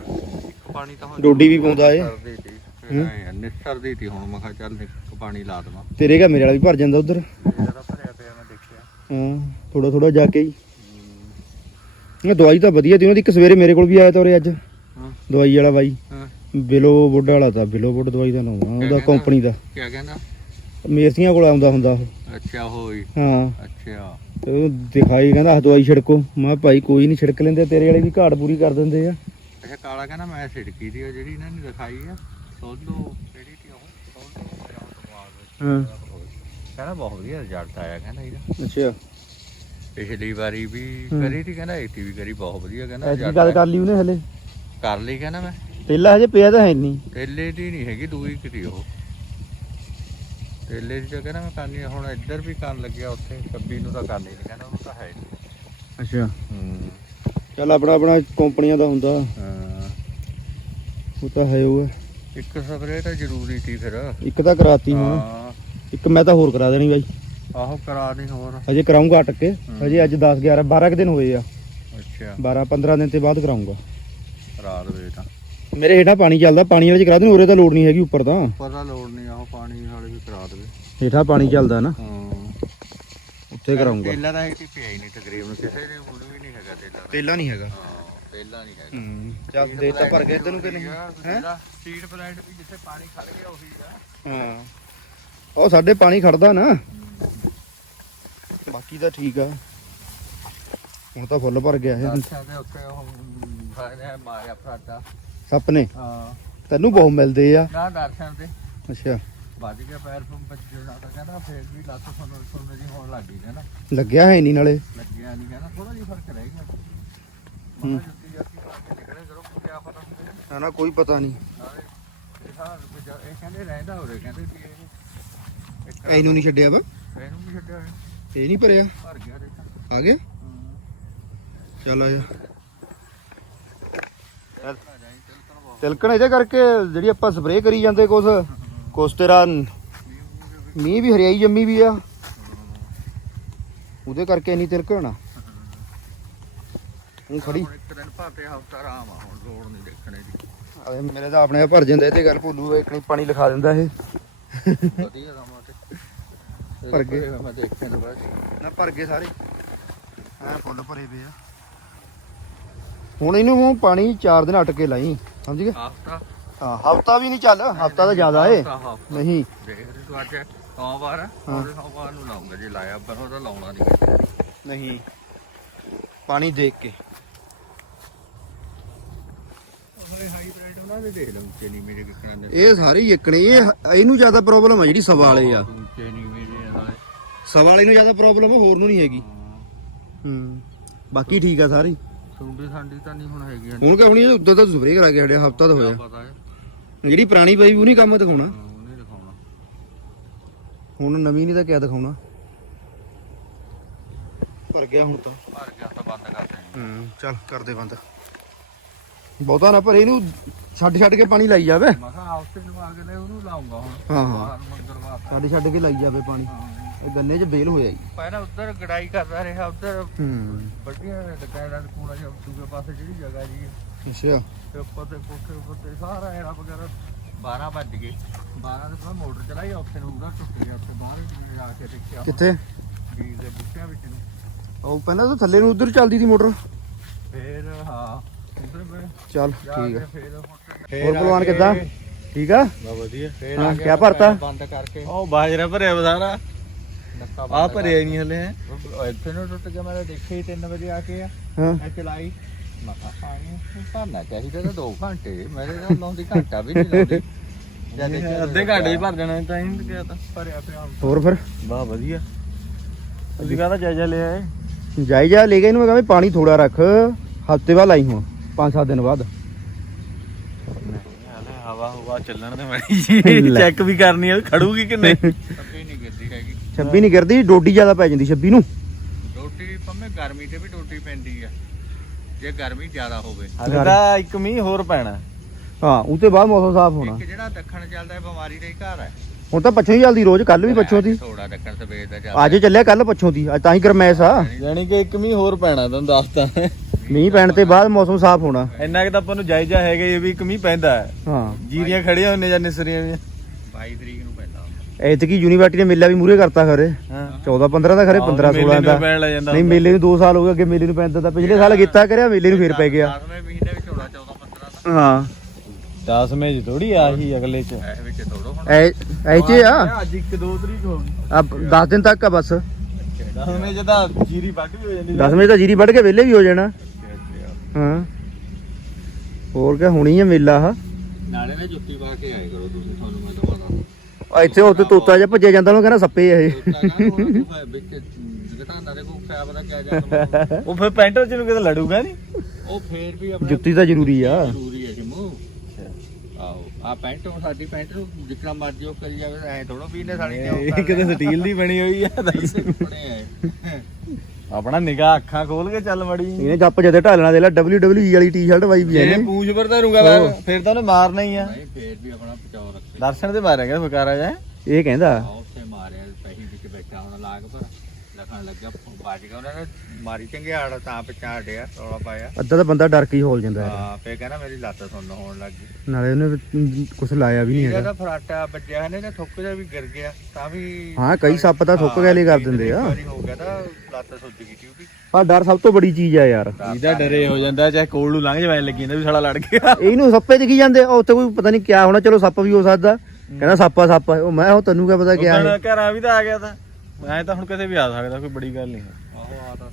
ਪਾਣੀ ਤਾਂ ਹੁਣ ਡੋਡੀ ਵੀ ਪਾਉਂਦਾ ਏ। ਸਰਦੀ ਤੀ ਫਿਰ ਐਂ ਨਿਸਰਦੀ ਤੀ ਹੁਣ ਮੈਂ ਕਿਹਾ ਚੱਲ ਨਿਕ ਪਾਣੀ ਲਾ ਦਵਾਂ। ਤੇਰੇ ਘਰ ਮੇਰੇ ਵਾਲਾ ਵੀ ਭਰ ਜਾਂਦਾ ਉਧਰ। ਜਿਹੜਾ ਭਰਿਆ ਪਿਆ ਮੈਂ ਦੇਖਿਆ। ਹਾਂ ਥੋੜਾ ਥੋੜਾ ਜਾ ਕੇ ਹੀ। ਇਹ ਦਵਾਈ ਤਾਂ ਵਧੀਆ ਤੀ ਉਹਨਾਂ ਦੀ ਇੱਕ ਸਵੇਰੇ ਮੇਰੇ ਕੋਲ ਵੀ ਆਇਆ ਤਾ ਉਰੇ ਅੱਜ। ਹਾਂ। ਦਵਾਈ ਵਾਲਾ ਬਾਈ। ਹਾਂ। ਬਿਲੋ ਬੁੱਢਾ ਵਾਲਾ ਤਾਂ ਬਿਲੋ ਬੁੱਢ ਦਵਾਈ ਦਾ ਨਾਮ ਆ ਉਹਦਾ? ਕੰਪਨੀ ਦਾ। ਕੀ ਕਹਿੰਦਾ? ਮੇਰਸੀਆਂ ਕੋਲ ਆਉਂਦਾ ਹੁੰਦਾ ਉਹ। ਅੱਛਾ ਹੋਈ ਹਾਂ। ਅੱਛਾ। ਤੇ ਉਹ ਦਿਖਾਈ ਕਹਿੰਦਾ ਦਵਾਈ ਛਿੜਕੋ। ਮੈਂ ਭਾਈ ਕੋਈ ਨਹੀਂ ਛਿੜਕ ਲੈਂਦੇ ਤੇਰੇ ਵਾਲੇ ਵੀ ਘਾਟ ਪੂਰੀ ਕਰ ਦਿੰਦੇ ਆ। ਅੱਛਾ ਕਾਲਾ ਕਹਿੰਦਾ ਮੈਂ ਛਿੜਕੀ ਦੀ ਉਹ ਜਿਹੜੀ ਇਹਨਾਂ ਨੇ ਦਿਖਾਈ ਆ। ਸੋਲੋ ਕਿਹੜੀ ਤੀ ਉਹ ਸੋਲੋ ਹਾਂ। ਕਹਿੰਦਾ ਬਹੁਤ ਵਧੀਆ ਰਿਜ਼ਲਟ ਆਇਆ ਕਹਿੰਦਾ ਇਹਦਾ। ਅੱਛਾ। ਪਿਛਲੀ ਵਾਰੀ ਵੀ। ਕਰੀ ਤੀ ਕਹਿੰਦਾ ਇਤੀ ਵੀ ਕਰੀ ਬਹੁਤ ਵਧੀਆ ਕਹਿੰਦਾ result ਗੱਲ। ਕਰ ਲਈ ਉਹਨੇ ਹਲੇ। ਕਰ ਲਈ ਕਹਿੰਦਾ ਮੈਂ। ਪਹਿਲਾਂ ਹਜੇ ਪਿਆ ਤਾਂ ਹੈ ਨਹੀਂ ਤੇਲੇ ਦੀ ਨਹੀਂ ਹੈਗੀ ਦੂਈ ਕਿਤੀ ਉਹ। ਤੇਲੇ ਦੀ ਤਾਂ ਕਹਿੰਦਾ ਮੈਂ ਕਰਨੀ ਆ, ਹੁਣ ਇੱਧਰ ਵੀ ਕਰਨ ਲੱਗਿਆ ਉੱਥੇ 26 ਨੂੰ ਤਾਂ ਕਰਨੀ ਨਹੀਂ ਕਹਿੰਦਾ ਉਹ ਤਾਂ ਹੈ ਨਹੀਂ ਅੱਛਾ। ਹੂੰ। ਚੱਲ ਆਪਣਾ ਆਪਣਾ ਕੰਪਨੀਆਂ ਦਾ ਹੁੰਦਾ। ਹਾਂ। ਉਹ ਤਾਂ ਹੈ ਉਹ। ਹੈ ਇੱਕ ਸਪਰੇ ਤਾਂ ਜ਼ਰੂਰੀ ਸੀ ਫਿਰ। ਇੱਕ ਤਾਂ ਕਰਾਤੀ ਹਾਂ। ਇੱਕ ਮੈਂ ਤਾਂ ਹੋਰ ਕਰਾ ਦੇਣੀ ਬਾਈ। ਆਹੋ ਕਰਾ ਨਹੀਂ ਹੋਰ। ਅਜੇ ਕਰਾਉਂਗਾ ਅਟਕ ਕੇ। ਅਜੇ ਅੱਜ 10 11 12 ਕੁ ਦਿਨ ਹੋਏ ਆ। ਅੱਛਾ। 12 15 ਦਿਨ ਤੇ ਬਾਅਦ ਕਰਾਉਂਗਾ ਰਾਤ ਵੇ ਤਾਂ ਮੇਰੇ ਹੇਠਾਂ ਪਾਣੀ ਚੱਲਦਾ ਪਾਣੀ ਵਾਲੇ ਚ ਕਰਾ ਦੇਣੀ ਉਰੇ ਤਾਂ ਲੋੜ ਨਹੀਂ ਹੈਗੀ ਉੱਪਰ ਤਾਂ। ਪਤਾ ਲੋੜ ਨਹੀਂ ਆਹੋ ਪਾਣੀ ਵਾਲੇ ਵੀ ਕਰਾ ਦੇਵੇ। ਹੇਠਾਂ ਪਾਣੀ ਚੱਲਦਾ ਨਾ। ਹਾਂ। ਉੱਥੇ ਕਰਾਉਂਗਾ ਤੇਲਾ ਦਾ ਇੱਕ ਪਿਆ ਹੀ ਨਹੀਂ ਤਕਰੀਬਨ ਕਿਸੇ ਦੇ ਹੁਣ ਵੀ ਨਹੀਂ ਹੈਗਾ ਤੇਲਾ ਦਾ। ਪਹਿਲਾਂ ਨਹੀਂ ਹੈਗਾ? ਹਾਂ ਤੇਲਾ ਨਹੀਂ ਹੈਗਾ। ਹੂੰ ਚੱਲ ਦੇ ਤਾਂ ਭਰ ਗਏ ਤੈਨੂੰ ਕਿ ਨਹੀਂ? ਹੈ? ਸੀਟ ਪਲਾਂਟ ਵੀ ਜਿੱਥੇ ਪਾਣੀ ਖੜ ਗਿਆ ਉਹੀ ਆ। ਹਾਂ। ਉਹ ਸਾਡੇ ਪਾਣੀ ਖੜਦਾ ਨਾ। ਬਾਕੀ ਤਾਂ ਠੀਕ ਆ। ਹੁਣ ਤਾਂ ਫੁੱਲ ਭਰ ਗਿਆ ਇਹ। ਦਰਸ਼ਾਂ ਦੇ ਉੱਤੇ ਉਹ ਭਾਣੇ ਮਾਰਿਆ ਫਰਾਟਾ ਸੱਪ ਨੇ? ਹਾਂ। ਤੈਨੂੰ ਬਹੁਤ ਮਿਲਦੇ ਆ। ਨਾ ਦਰਸ਼ਨ ਦੇ। ਅੱਛਾ। ਵੱਜ ਗਿਆ ਪੈਰ ਤੋਂ ਵੱਜਣਾ ਤਾਂ ਕਹਿੰਦਾ ਫੇਰ ਵੀ ਲੱਤ ਸੁਣ ਸੁਣ ਜੀ ਹੋਣ ਲੱਗ ਗਈ ਕਹਿੰਦਾ। ਲੱਗਿਆ ਹੈ ਨਹੀਂ ਨਾਲੇ। ਲੱਗਿਆ ਨਹੀਂ ਕਹਿੰਦਾ ਥੋੜਾ ਜਿਹਾ ਫ਼ਰਕ ਰਹਿ ਗਿਆ। ਹੂੰ। ਨਾ ਨਾ ਕੋਈ ਪਤਾ ਨਹੀਂ। ਇਹ ਕਹਿੰਦੇ ਰਹਿੰਦਾ ਹੋਰੇ ਕਹਿੰਦੇ ਵੀ ਇਹ ਇਹਨੂੰ ਨਹੀਂ ਛੱਡਿਆ ਵਾ। ਇਹਨੂੰ ਵੀ ਛੱਡਿਆ ਹੋਇਆ। ਇਹ ਨਹੀਂ ਭਰਿਆ? ਭਰ ਗਿਆ ਦੇ ਆ ਗਿਆ? ਚੱਲ ਆ ਜਾ। ਤਿਲਕਣ ਇਹਦੇ ਕਰਕੇ ਜਿਹੜੀ ਆਪਾਂ ਸਪਰੇਅ ਕਰੀ ਜਾਂਦੇ ਕੁਛ ਕੁਛ ਤੇਰਾ ਮੀਂਹ ਵੀ ਹਰਿਆਈ ਜੰਮੀ ਵੀ ਆ। ਉਹਦੇ ਕਰਕੇ ਇੰਨੀ ਤਿਲਕਣ ਆ ਖੜੀ। ਹੁਣ ਇੱਕ ਦਿਨ ਭਾਤੇ ਹਫਤਾ ਆਰਾਮ ਆ ਹੁਣ ਲੋੜ ਨਹੀਂ ਦੇਖਣੇ ਦੀ। ਆਵੇ ਮੇਰੇ ਤਾਂ ਆਪਣੇ ਆਪ ਭਰ ਜਾਂਦਾ ਇਹ ਤੇ ਗੱਲ ਭੁੱਲੂ ਇੱਕ ਨਹੀਂ ਪਾਣੀ ਲਿਖਾ ਦਿੰਦਾ ਇਹ। ਵਧੀਆ ਤੇ ਭਰ ਗਏ। ਮੈਂ ਦੇਖਿਆ ਨਾ ਬਸ ਨਾ ਭਰ ਗਏ ਸਾਰੇ। ਐ ਫੁੱਲ ਭਰੇ ਪਏ ਆ। ਹੁਣ ਇਹਨੂੰ ਪਾਣੀ 4 ਦਿਨ ਅਟ ਕੇ ਲਾਈ ਸਮਝ ਗਏ? ਹਫਤਾ। ਹਾਂ ਹਫਤਾ ਵੀ ਨਹੀਂ ਚੱਲ ਹਫਤਾ ਤਾਂ ਜ਼ਿਆਦਾ ਏ। ਨਹੀਂ। ਦੇਖ ਰਹੇ ਤੂੰ ਅੱਜ ਸੋਮਵਾਰ ਆ ਉਹਦੇ ਸੋਮਵਾਰ ਨੂੰ ਲਾਉਂਗਾ ਜੇ ਲਾਇਆ ਪਰ ਉਹਦਾ ਲਾਉਣਾ ਨਹੀਂ ਨਹੀਂ। ਪਾਣੀ ਦੇਖ ਕੇ। ਇਹ ਸਾਰੇ ਇਹ ਇਹਨੂੰ ਜ਼ਿਆਦਾ ਪ੍ਰੋਬਲਮ ਆ ਜਿਹੜੀ ਸਵਾ ਵਾਲੇ ਆ। ਸਵਾ ਵਾਲੇ ਨੂੰ ਜ਼ਿਆਦਾ ਪ੍ਰੋਬਲਮ ਹੋਰ ਨੂੰ ਨਹੀਂ ਹੈਗੀ। ਹੂੰ ਬਾਕੀ ਠੀਕ ਆ ਸਾਰੇ। ਸੁੰਡੀ ਸਾਂਡੀ ਤਾਂ ਨਹੀਂ ਹੁਣ ਹੈਗੀ ਹੁਣ ਕਿ ਹੁਣੀ ਉੱਧਰ ਤਾਂ ਸਪਰੇਅ ਕਰਾ ਕੇ ਹਟਿਆ ਹਫਤਾ ਤਾਂ ਹੋਇਆ। ਪਤਾ ਹੈ ਜਿਹੜੀ ਪੁਰਾਣੀ ਪਈ ਉਹ ਨਹੀਂ ਕੰਮ ਦਿਖਾਉਣਾ। ਹੁਣ ਨਵੀਂ ਨਹੀਂ ਤਾਂ ਕਿਆ ਦਿਖਾਉਣਾ। ਭਰ ਗਿਆ ਹੁਣ ਤਾਂ। ਭਰ ਗਿਆ ਤਾਂ ਬੰਦ ਕਰ ਦੇਣੀ। ਹੂੰ ਚੱਲ ਕਰਦੇ ਬੰਦ। ਬਹੁਤਾ ਨਾ ਭਰੇ ਇਹਨੂੰ ਛੱਡ ਛੱਡ ਕੇ ਪਾਣੀ ਲਾਈ ਜਾਵੇ। ਮੈਂ ਕਿਹਾ ਆਉਟੇ ਨੂੰ ਆ ਕੇ ਲੈ ਉਹਨੂੰ ਲਾਉਂਗਾ ਹੁਣ। ਹਾਂ ਹਾਂ। ਮੰਗਲਵਾਰ। ਛੱਡ ਛੱਡ ਕੇ ਲਾਈ ਜਾਵੇ ਪਾਣੀ। ਇਹ ਗੰਨੇ 'ਚ ਬੇਲ ਹੋਇਆ ਜੀ। ਪਹਿਲਾਂ ਉੱਧਰ ਗੜਾਈ ਕਰਦਾ ਰਿਹਾ ਉੱਧਰ ਹੂੰ। ਵੱਡੀਆਂ ਦੁਕਾਨਾਂ ਦਾ ਪੂਰਾ ਜਿਹਾ ਦੂਜੇ ਪਾਸੇ ਜਿਹੜੀ ਜਗ੍ਹਾ ਜੀ। ਅੱਛਾ। ਤੇ ਉੱਪਰ ਤੇ ਕੋਠੇ ਉੱਪਰ ਤੇ ਸਾਰਾ ਹੈਰਾ ਵਗੈਰਾ 12 ਵੱਜ ਗਏ। 12 ਤੋਂ ਬਾਅਦ ਮੋਟਰ ਚਲਾਈ ਉੱਥੇ ਨੂੰ ਉਹਦਾ ਟੁੱਟ ਗਿਆ ਉੱਥੇ ਬਾਹਰ ਜਾ ਕੇ ਦੇਖਿਆ। ਕਿੱਥੇ? ਬੀਜ ਦੇ ਬੁੱਟਿਆਂ ਵਿੱਚ ਨੂੰ। ਉਹ ਪਹਿਲਾਂ ਤਾਂ ਥੱਲੇ ਨੂੰ ਉੱਧਰ ਚੱਲਦੀ ਸੀ ਮੋਟਰ। ਫੇਰ ਹਾਂ ਉੱਧਰ ਮੈਂ ਚੱਲ ਠੀਕ ਆ। ਫੇਰ ਹੋਰ ਪਹਿਲਵਾਨ ਕਿੱਦਾਂ? ਠੀਕ ਆ? ਬਾ ਵਧੀਆ। ਫੇਰ ਆ ਗਿਆ ਭਰਤਾ? ਬੰਦ ਕਰਕੇ। ਉਹ ਬਾਜਰਾ ਭਰਿਆ ਬਸਾਰਾ ਆ ਭਰਿਆ ਨਹੀਂ ਹਲੇ ਹੈ। ਇੱਥੇ ਨੂੰ ਟੁੱਟ ਗਿਆ ਮੇਰਾ ਦੇਖਿਆ ਹੀ 3 ਵਜੇ ਆ ਕੇ ਆ। ਮੈਂ ਚਲਾਈ। ਮੈਂ ਕਿਹਾ ਪਾਣੀ ਭਰਨਾ ਚਾਹੀਦਾ ਤਾਂ 2 ਘੰਟੇ ਮੇਰੇ ਨਾਲ ਲਾਉਂਦੀ ਘੰਟਾ ਵੀ ਨਹੀਂ ਲਾਉਂਦੀ। ਅੱਧੇ ਘੰਟੇ ਹੀ ਭਰ ਜਾਣਾ ਤਾਂ ਹੀ ਕਿਹਾ ਤਾਂ। ਭਰਿਆ ਪਿਆ ਹੋਰ ਫਿਰ? ਵਾਹ ਵਧੀਆ। ਅਸੀਂ ਕਹਦਾ ਜਾਇਜ਼ਾ ਲਿਆ ਏ ਜਾਇਜ਼ਾ ਲੈ ਕੇ ਇਹਨੂੰ ਮੈਂ ਕਹਿੰਦਾ ਪਾਣੀ ਥੋੜਾ ਰੱਖ। ਹਫ਼ਤੇ ਬਾਅਦ ਲਾਈ ਹੁਣ 5-7 ਦਿਨ ਬਾਅਦ। ਹਵਾ ਹਵਾ ਚੱਲਣ ਤੇ ਮੈਂ ਚੈੱਕ ਵੀ ਕਰਨੀ ਆ ਖੜੂਗੀ ਕਿ ਨਹੀਂ। ਅੱਗੇ ਨਹੀਂ ਗਿਰਦੀ ਹੈਗੀ 26 ਨਹੀਂ ਗਿਰਦੀ ਡੋਡੀ ਜ਼ਿਆਦਾ ਪੈ ਜਾਂਦੀ 26 ਨੂੰ। ਰੋਟੀ ਪੰਮੇ ਗਰਮੀ ਤੇ ਵੀ ਰੋਟੀ ਪੈਂਦੀ ਆ। ਜੇ ਗਰਮੀ ਜ਼ਿਆਦਾ ਹੋਵੇ। ਹਲੇ ਤਾਂ ਇੱਕ ਮੀਂਹ ਹੋਰ ਪੈਣਾ। ਹਾਂ ਉਹ ਤੇ ਬਾਅਦ ਮੌਸਮ ਸਾਫ਼ ਹੋਣਾ। ਇੱਕ ਜਿਹੜਾ ਦੱਖਣ ਚੱਲਦਾ ਹੈ ਬਿਮਾਰੀ ਦਾ ਹੀ ਘਰ ਹੈ ਹੁਣ ਤਾਂ ਪੱਛੋਂ ਹੀ ਚੱਲਦੀ ਰੋਜ਼ ਕੱਲ ਵੀ ਪੱਛੋਂ ਦੀ। ਥੋੜਾ ਦੱਖਣ ਸਵੇਰ ਦਾ ਚੱਲਦਾ। ਅੱਜ ਚੱਲਿਆ ਕੱਲ ਪੱਛੋਂ ਦੀ ਅੱਜ ਤਾਂ ਹੀ ਗਰਮੈਸ ਆ। ਯਾਨੀ ਕਿ ਇੱਕ ਮੀਂਹ ਹੋਰ ਪੈਣਾ ਤੁਹਾਨੂੰ ਦੱਸਤਾ ਮੀਂਹ ਪੈਣ ਤੇ ਬਾਅਦ ਮੌਸਮ ਸਾਫ਼ ਹੋਣਾ। ਇੰਨਾ ਕਿ ਤਾਂ ਆਪਾਂ ਨੂੰ ਜਾਇਜ਼ਾ ਹੈਗਾ ਇਹ ਵੀ ਇੱਕ ਮੀਂਹ ਪੈਂਦਾ। ਹੈ। ਹਾਂ ਜੀਰੀਆਂ ਖੜੀਆਂ ਹੁੰਨੇ ਜਾਂ ਨਿਸਰੀਆਂ ਵੀ। 22 ਤਰੀਕ ਐਤਕੀ ਯੂਨੀਵਰਸਿਟੀ ਨੇ ਮੇਲਾ ਵੀ ਮੂਰੇ ਕਰਤਾ ਖਰੇ। ਹਾਂ। 14 15 ਦਾ ਖਰੇ 15 ਮੇਲੇ 16 ਨੂੰ ਦਾ। ਨਹੀਂ ਮੇਲੇ ਨੂੰ 2 ਸਾਲ ਹੋ ਗਏ ਅੱਗੇ ਮੇਲੇ ਨੂੰ ਪੈਂਦਾ ਤਾਂ ਪਿਛਲੇ ਸਾਲ ਕੀਤਾ ਕਰਿਆ ਮੇਲੇ ਨੂੰ ਫੇਰ ਪੈ ਗਿਆ। 10ਵੇਂ ਮਹੀਨੇ ਵਿੱਚ 14 14 15 ਦਾ। ਹਾਂ। 10 ਮੇਜ ਥੋੜੀ ਆਹੀ ਅਗਲੇ ਚ। ਇਹ ਵਿੱਚ ਥੋੜੋ ਹੁਣ। ਐ ਐ ਚ ਆ? ਅੱਜ 1 2 ਤਰੀਕ ਹੋ ਗਈ। ਆ 10 ਦਿਨ ਤੱਕ ਆ ਬਸ। 10 ਮੇਜ ਦਾ ਜੀਰੀ ਵੱਢ ਵੀ ਹੋ ਜਾਂਦੀ 10 ਵਜੇ ਤਾਂ ਜੀਰੀ ਵੱਢ ਕੇ ਵਿਹਲੇ ਵੀ ਹੋ ਜਾਣਾ। ਹਾਂ। ਹੋਰ ਕਿਆ ਹੁਣੀ ਆ ਮੇਲਾ ਆ ਨਾਲੇ ਨਾ ਜੁੱਤੀ ਪਾ ਕੇ ਆਏ ਕਰੋ ਤੁਸੀਂ ਤੁਹਾਨੂੰ ਮੈਂ ਦਵਾਦਾ ਆ ਇੱਥੇ ਉੱਥੇ ਤੋਤਾ ਜਿਹਾ ਭੱਜਿਆ ਜਾਂਦਾ ਉਹਨੂੰ ਕਹਿੰਦਾ ਸੱਪੇ ਇਹ। ਦੇ ਪਤਾ ਕਿਆ ਜਾਂਦਾ ਉਹ ਫਿਰ ਪੈਂਟਰ ਚ ਨੂੰ ਕਿਤੇ ਲੜੂਗਾ ਨਹੀਂ ਉਹ ਫੇਰ ਵੀ ਆਪਣਾ ਜੁੱਤੀ ਤਾਂ ਜ਼ਰੂਰੀ ਆ। ਜ਼ਰੂਰੀ ਹੈ ਜਿਮੂ। ਆਓ ਆ ਪੈਂਟ ਸਾਡੀ ਪੈਂਟ ਨੂੰ ਜਿੱਕਣਾ ਮਰਜ਼ੀ ਉਹ ਕਰੀ ਜਾਵੇ ਐ ਥੋੜੋ ਵੀ ਨੇ ਸਾਡੀ ਇਹ ਕਿਤੇ ਸਟੀਲ ਦੀ ਬਣੀ ਹੋਈ ਆ ਦੱਸ। ਬਣੇ ਐ ਆਪਣਾ ਨਿਗਾਹ ਅੱਖਾਂ ਖੋਲ ਕੇ ਚੱਲ ਮੜੀ। ਇਹਨੇ ਜੱਪ ਜਦੇ ਢਾਲਣਾ ਦੇ ਲੈ WWE ਵਾਲੀ ਟੀ-ਸ਼ਰਟ ਪਾਈ ਵੀ ਜੇ ਇਹਨੇ। ਪੂੰਛ ਪਰ ਧਰੂਗਾ ਫਿਰ ਫਿਰ ਤਾਂ ਉਹਨੇ ਮਾਰਨਾ ਹੀ ਆ। ਨਹੀਂ ਫੇਰ ਵੀ ਆਪਣਾ ਬਚਾਓ ਰੱਖੇ ਦਰਸ਼ਨ ਤੇ ਮਾਰਿਆ ਫਕਾਰਾ ਜਾ ਇਹ ਕਹਿੰਦਾ। ਉੱਥੇ ਮਾਰਿਆ ਪਹੀ ਵਿੱਚ ਬੈਠਾ ਹੁਣ ਲਾਗ ਪਰ। ਲਖਣ ਲੱਗਾ ਬਾਜ ਗਿਆ ਉਹਨਾਂ। ਨੇ ਮਾਰੀ ਚੰਗਿਆੜ ਤਾਂ ਪਛਾੜ ਡਿਆ ਰੌਲਾ ਪਾਇਆ। ਅੱਧਾ ਤਾਂ ਬੰਦਾ ਡਰ ਕੇ ਹੀ ਹੌਲ ਜਾਂਦਾ ਯਾਰ। ਹਾਂ ਫੇਰ ਕਹਿੰਦਾ ਮੇਰੀ ਲੱਤ ਸੁੰਨ ਹੋਣ ਲੱਗ ਗਈ। ਨਾਲੇ ਉਹਨੇ ਕੁਝ ਲਾਇਆ ਵੀ ਨਹੀਂ ਇਹਦਾ ਹੈਗਾ। ਤਾਂ ਫਰਾਟਾ ਵੱਜਿਆ ਇਹਨੇ ਤੇ ਥੁੱਕ ਜਾ ਵੀ ਗਿਰ ਗਿਆ ਤਾਂ ਵੀ ਹਾਂ ਕਈ ਸੱਪ ਤਾਂ ਥੁੱਕ ਗੈਲੇ ਕਰ ਦਿੰਦੇ ਆ। ਹੋ ਗਿਆ ਤਾਂ ਲੱਤ ਸੁੱਜ ਗਈ ਉਹਦੀ। ਪਰ ਡਰ ਸਭ ਤੋਂ ਬੜੀ ਚੀਜ਼ ਆ ਯਾਰ। ਇਹਦਾ ਡਰੇ ਹੋ ਜਾਂਦਾ ਚਾਹੇ ਕੋਲ ਨੂੰ ਲੰਘ ਜਾਵੇ ਲੱਗੀ ਜਾਂਦਾ ਵੀ ਸਾਲਾ ਲੜ ਗਿਆ। ਇਹਨੂੰ ਸੱਪੇ ਦਿਖੀ ਜਾਂਦੇ ਉਹ ਉੱਥੇ ਕੋਈ ਪਤਾ ਨਹੀਂ ਕਿਆ ਹੋਣਾ ਚਲੋ ਸੱਪ ਵੀ ਹੋ ਸਕਦਾ। ਕਹਿੰਦਾ ਸੱਪ ਆ ਸੱਪ ਆ। ਉਹ ਮੈਂ ਉਹ ਤੈਨੂੰ ਕਿਆ ਪਤਾ ਕਿਆ ਹੈ। ਘਰਾਂ ਵੀ ਤਾਂ ਆ ਗਿਆ ਤਾਂ। ਐ ਤਾਂ ਹੁਣ ਕਿਤੇ ਵੀ ਆ ਸਕਦਾ ਕੋਈ ਬੜੀ ਗੱਲ ਨਹੀਂ। ਆ ਤਾਂ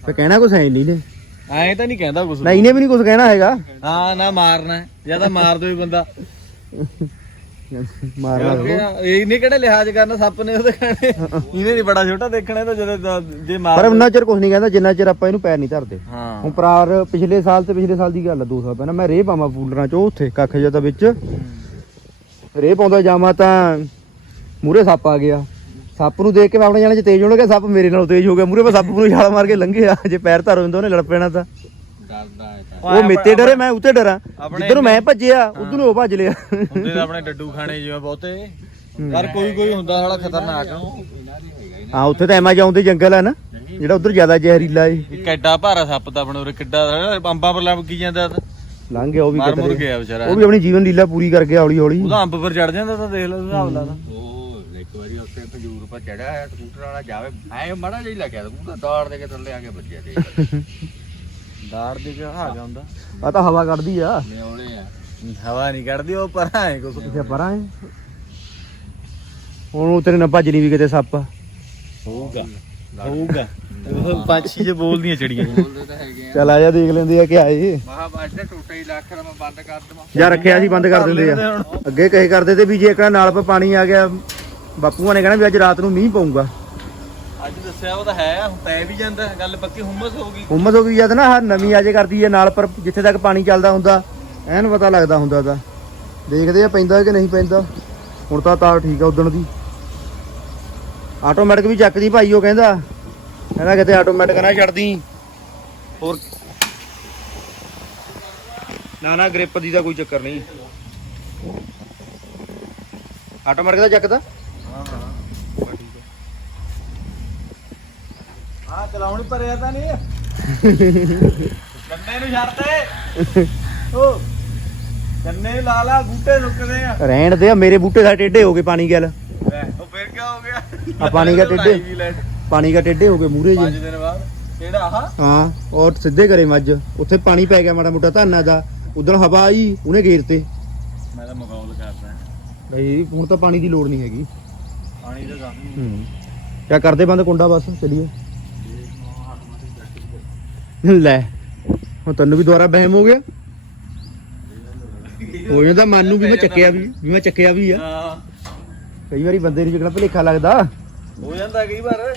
ਫੇ ਕਹਿਣਾ ਕੁਛ ਹੈ ਨਹੀਂ ਨੇ ਐ ਤਾਂ ਨਹੀਂ ਕਹਿੰਦਾ ਕੁਝ ਨਾ ਇਹਨੇ ਵੀ ਨਹੀਂ ਕੁਛ ਕਹਿਣਾ ਹੈਗਾ। ਹਾਂ ਨਾ ਮਾਰਨਾ ਹੈ। ਜਾਂ ਤਾਂ ਮਾਰ ਦੋ ਬੰਦਾ। ਮਾਰਨਾ ਕਿਉਂਕਿ ਇਹ ਨਹੀਂ ਕਿਹੜੇ ਲਿਹਾਜ਼ ਕਰਨਾ ਸੱਪ ਨੇ ਉਹਦੇ ਖਾਣੇ। ਇਹਨੇ ਨਹੀਂ ਬੜਾ ਛੋਟਾ ਦੇਖਣਾ ਇਹ ਤਾਂ ਜਦੋਂ ਦ- ਜੇ ਮਾਰ ਪਰ ਉਹਨਾਂ ਚਿਰ ਕੁਛ ਨਹੀਂ ਕਹਿੰਦਾ ਜਿੰਨਾ ਚਿਰ ਆਪਾਂ ਇਹਨੂੰ ਪੈਰ ਨਹੀਂ ਧਰਦੇ। ਹਾਂ। ਹੁਣ ਪਰਾਰ ਪਿਛਲੇ ਸਾਲ ਤੇ ਪਿਛਲੇ ਸਾਲ ਦੀ ਗੱਲ ਆ ਦੋ ਸਾਲ ਪਹਿਲਾਂ ਮੈਂ ਰੇਹ ਪਾਵਾਂ ਫੂਲਰਾਂ ਚ ਉਹ ਉੱਥੇ ਕੱਖ ਜਿਹਾ ਤਾਂ ਵਿੱਚ। ਰੇਹ ਪਾਉਂਦਾ ਜਾਵਾਂ ਤਾਂ ਮੂਰੇ ਸੱਪ ਆ ਗਿਆ। ਸੱਪ ਨੂੰ ਦੇਖ ਕੇ ਮੈਂ ਆਪਣੇ ਜਾਣੇ ਚ ਤੇਜ਼ ਹੋਣ ਗਿਆ ਸੱਪ ਮੇਰੇ ਨਾਲੋਂ ਤੇਜ਼ ਹੋ ਗਿਆ। ਮੂਰੇ ਮੈਂ ਸੱਪ ਨੂੰ ਛਾਲ ਮਾਰ ਕੇ ਲੰਘਿਆ ਜੇ ਪੈਰ ਧਰ ਹੁੰਦਾ ਉਹਨੇ ਲੜ ਪੈਣਾ ਤਾਂ। ਡਰਦਾ ਹੈ ਤਾਂ। ਉਹ ਮੇਤੇ ਡਰੇ ਮੈਂ ਉੱਤੇ ਡਰਾਂ। ਜਿੱਧਰ ਨੂੰ ਮੈਂ ਭੱਜਿਆ ਉਧਰ ਨੂੰ ਉਹ ਭੱਜ ਲਿਆ। ਹੁੰਦੇ ਤਾਂ ਆਪਣੇ ਡੱਡੂ ਖਾਣੇ ਜਿਵੇਂ ਬਹੁਤੇ। ਪਰ ਕੋਈ ਕੋਈ ਹੁੰਦਾ ਸਾਲਾ ਖਤਰਨਾਕ। ਦੀ ਹੀ ਉੱਥੇ ਤਾਂ ਐਮਾਜ਼ੋਨ ਦੇ ਜੰਗਲ ਆ ਨਾ। ਜਿਹੜਾ ਉਧਰ ਜ਼ਿਆਦਾ ਜ਼ਹਿਰੀਲਾ ਏ। ਇੱਕ ਐਡਾ ਭਾਰਾ ਸੱਪ ਤਾਂ ਆਪਣੇ ਉਰੇ ਕਿੱਡਾ ਅੰਬਾਂ ਪਰ ਲੱਗ ਜਾਂਦਾ ਤਾਂ। ਲੰਘ ਗਿਆ ਉਹ ਵੀ ਮਾਰ ਗਿਆ ਵਿਚਾਰਾ। ਉਹ ਵੀ ਆਪਣੀ ਜੀਵਨ ਲੀਲਾ ਪੂਰੀ ਕਰ ਗਿਆ ਹੌਲੀ ਹੌਲੀ ਉਹਦਾ ਅੰਬ ਪਰ ਚੜ ਜਾਂਦਾ ਤਾਂ ਦੇਖ ਲਓ ਹਿਸਾਬ ਲਾ ਤਾਂ ਉਹ ਇੱਕ ਵਾਰੀ ਉੱਤੇ ਖਜੂਰ ਪਰ ਚੜਿਆ ਹੈ ਸਕੂਟਰ ਵਾਲਾ ਜਾਵੇ। ਐ ਮਾੜਾ ਜਿਹਾ ਹੀ ਲੱਗਿਆ ਸਕੂਟਰ ਦੌੜ ਦੇ ਕੇ ਥੱਲੇ ਆ ਕੇ ਵੱਜਿਆ ਤੇ ਦਾੜ ਦੇ ਕੇ ਆ ਹੁੰਦਾ ਆ ਤਾਂ ਹਵਾ ਕੱਢਦੀ ਆ। ਨਿਉਣੇ ਆ। ਹਵਾ ਨਹੀਂ ਕੱਢਦੀ ਉਹ ਪਰ ਐ ਕੁਛ। ਕਿੱਥੇ ਪਰਾਂ ਏ ਹੁਣ ਉਹ ਤੇਰੇ ਨਾਲ ਭੱਜ ਨਹੀਂ ਵੀ ਕਿਤੇ ਸੱਪ। ਹੋਊਗਾ। ਹੋਊਗਾ। ਉਹ ਪੰਛੀ ਜੇ ਬੋਲਦੀਆਂ ਚੜੀਆਂ। ਬੋਲਦੇ ਤਾਂ ਹੈਗੇ ਆ। ਚੱਲ ਆ ਜਾ ਦੇਖ ਲੈਂਦੇ ਆ ਕਿ ਆਏ। ਮਹਾ ਬਾਜ ਦਾ ਟੁੱਟੇ ਹੀ ਲੱਖ ਦਾ ਮੈਂ ਬੰਦ ਕਰ ਦਵਾਂ। ਜਾਂ ਰੱਖਿਆ ਸੀ ਬੰਦ ਕਰ ਦਿੰਦੇ ਆ। ਅੱਗੇ ਕਹੇ ਕਰਦੇ ਤੇ ਵੀ ਜੇ ਇੱਕ ਨਾਲ ਪਾਣੀ ਆ ਗਿਆ ਬਾਪੂਆਂ ਨੇ ਕਹਿਣਾ ਵੀ ਅੱਜ ਰਾਤ ਨੂੰ ਮੀਂਹ ਪਊਗਾ। ਅੱਜ ਦੱਸਿਆ ਉਹ ਤਾਂ ਹੈ ਹੁਣ ਪੈ ਵੀ ਜਾਂਦਾ ਗੱਲ ਪੱਕੀ ਹੁਮਸ ਹੋ ਗਈ। ਹੁਮਸ ਹੋ ਗਈ ਜਦ ਨਾ ਆਹ ਨਵੀਂ ਆਜੇ ਕਰਦੀ ਹੈ ਨਾਲ ਪਰ ਜਿੱਥੇ ਤੱਕ ਪਾਣੀ ਚੱਲਦਾ ਹੁੰਦਾ ਐਨ ਪਤਾ ਲੱਗਦਾ ਹੁੰਦਾ ਤਾਂ। ਦੇਖਦੇ ਆ ਪੈਂਦਾ ਕਿ ਨਹੀਂ ਪੈਂਦਾ। ਹੁਣ ਤਾਂ ਤਾਰ ਠੀਕ ਆ ਉਦਣ ਦੀ। ਆਟੋਮੈਟਿਕ ਵੀ ਚੱਕਦੀ ਭਾਈ ਉਹ ਕਹਿੰਦਾ। ਕਹਿੰਦਾ ਕਿਤੇ ਆਟੋਮੈਟਿਕ ਨਾ ਛੱਡਦੀ। ਹੋਰ ਨਾ ਨਾ ਗ੍ਰਿਪ ਦੀ ਤਾਂ ਕੋਈ ਚੱਕਰ ਨਹੀਂ। ਆਟੋਮੈਟਿਕ ਦਾ ਚੱਕਦਾ। ਹਾਂ ਚਲਾਉਣ ਭਰਿਆ ਤਾਂ ਨਹੀਂ। ਗੰਨੇ ਨੂੰ ਛੱਡ ਦੇ। ਓ ਗੰਨੇ ਨੂੰ ਲਾ ਲਾ ਬੂਟੇ ਸੁੱਕਦੇ ਆ। ਰਹਿਣ ਦੇ ਆ, ਮੇਰੇ ਬੂਟੇ ਦਾ ਟੇਢੇ ਹੋ ਗਏ ਪਾਣੀ ਗੱਲ। ਲੈ, ਉਹ ਫਿਰ ਕੀ ਹੋ ਗਿਆ? ਆ ਪਾਣੀ ਦਾ ਟੇਢੇ। ਪਾਣੀ ਦਾ ਟੇਢੇ ਹੋ ਗਏ ਮੂਰੇ ਜੀ। ਦਿਨ ਬਾਅਦ। ਕਿਹੜਾ ਆਹ? ਹਾਂ ਔਰ ਸਿੱਧੇ ਕਰੇ ਮੱਝ। ਉੱਥੇ ਪਾਣੀ ਪੈ ਗਿਆ ਮਾੜਾ ਮੋਟਾ ਧਾਨਾ ਦਾ। ਉਧਰ ਹਵਾ ਆਈ ਉਹਨੇ ਗੇਰ ਤੇ ਮੈਂ ਤਾਂ ਮਗੌਲ ਕਰਦਾ। ਬਈ ਹੁਣ ਤਾਂ ਪਾਣੀ ਦੀ ਲੋੜ ਨਹੀਂ ਹੈਗੀ। ਪਾਣੀ ਦਾ ਕੰਮ ਹੂੰ ਕਿਆ ਕਰਦੇ ਬੰਦ ਕੁੰਡਾ ਬਸ ਚਲੀਏ? ਲੈ ਹੁਣ ਤੈਨੂੰ ਵੀ ਦੁਬਾਰਾ ਬਹਿਮ ਹੋ ਗਿਆ। ਹੋ ਜਾਂਦਾ ਮਨ ਨੂੰ ਵੀ ਮੈਂ ਚੱਕਿਆ ਵੀ ਵੀ ਮੈਂ ਚੱਕਿਆ ਵੀ ਆ। ਕਈ ਵਾਰੀ ਬੰਦੇ ਨੂੰ ਜਿਹੜਾ ਭਲੇਖਾ ਲੱਗਦਾ। ਹੋ ਜਾਂਦਾ ਕਈ ਵਾਰ।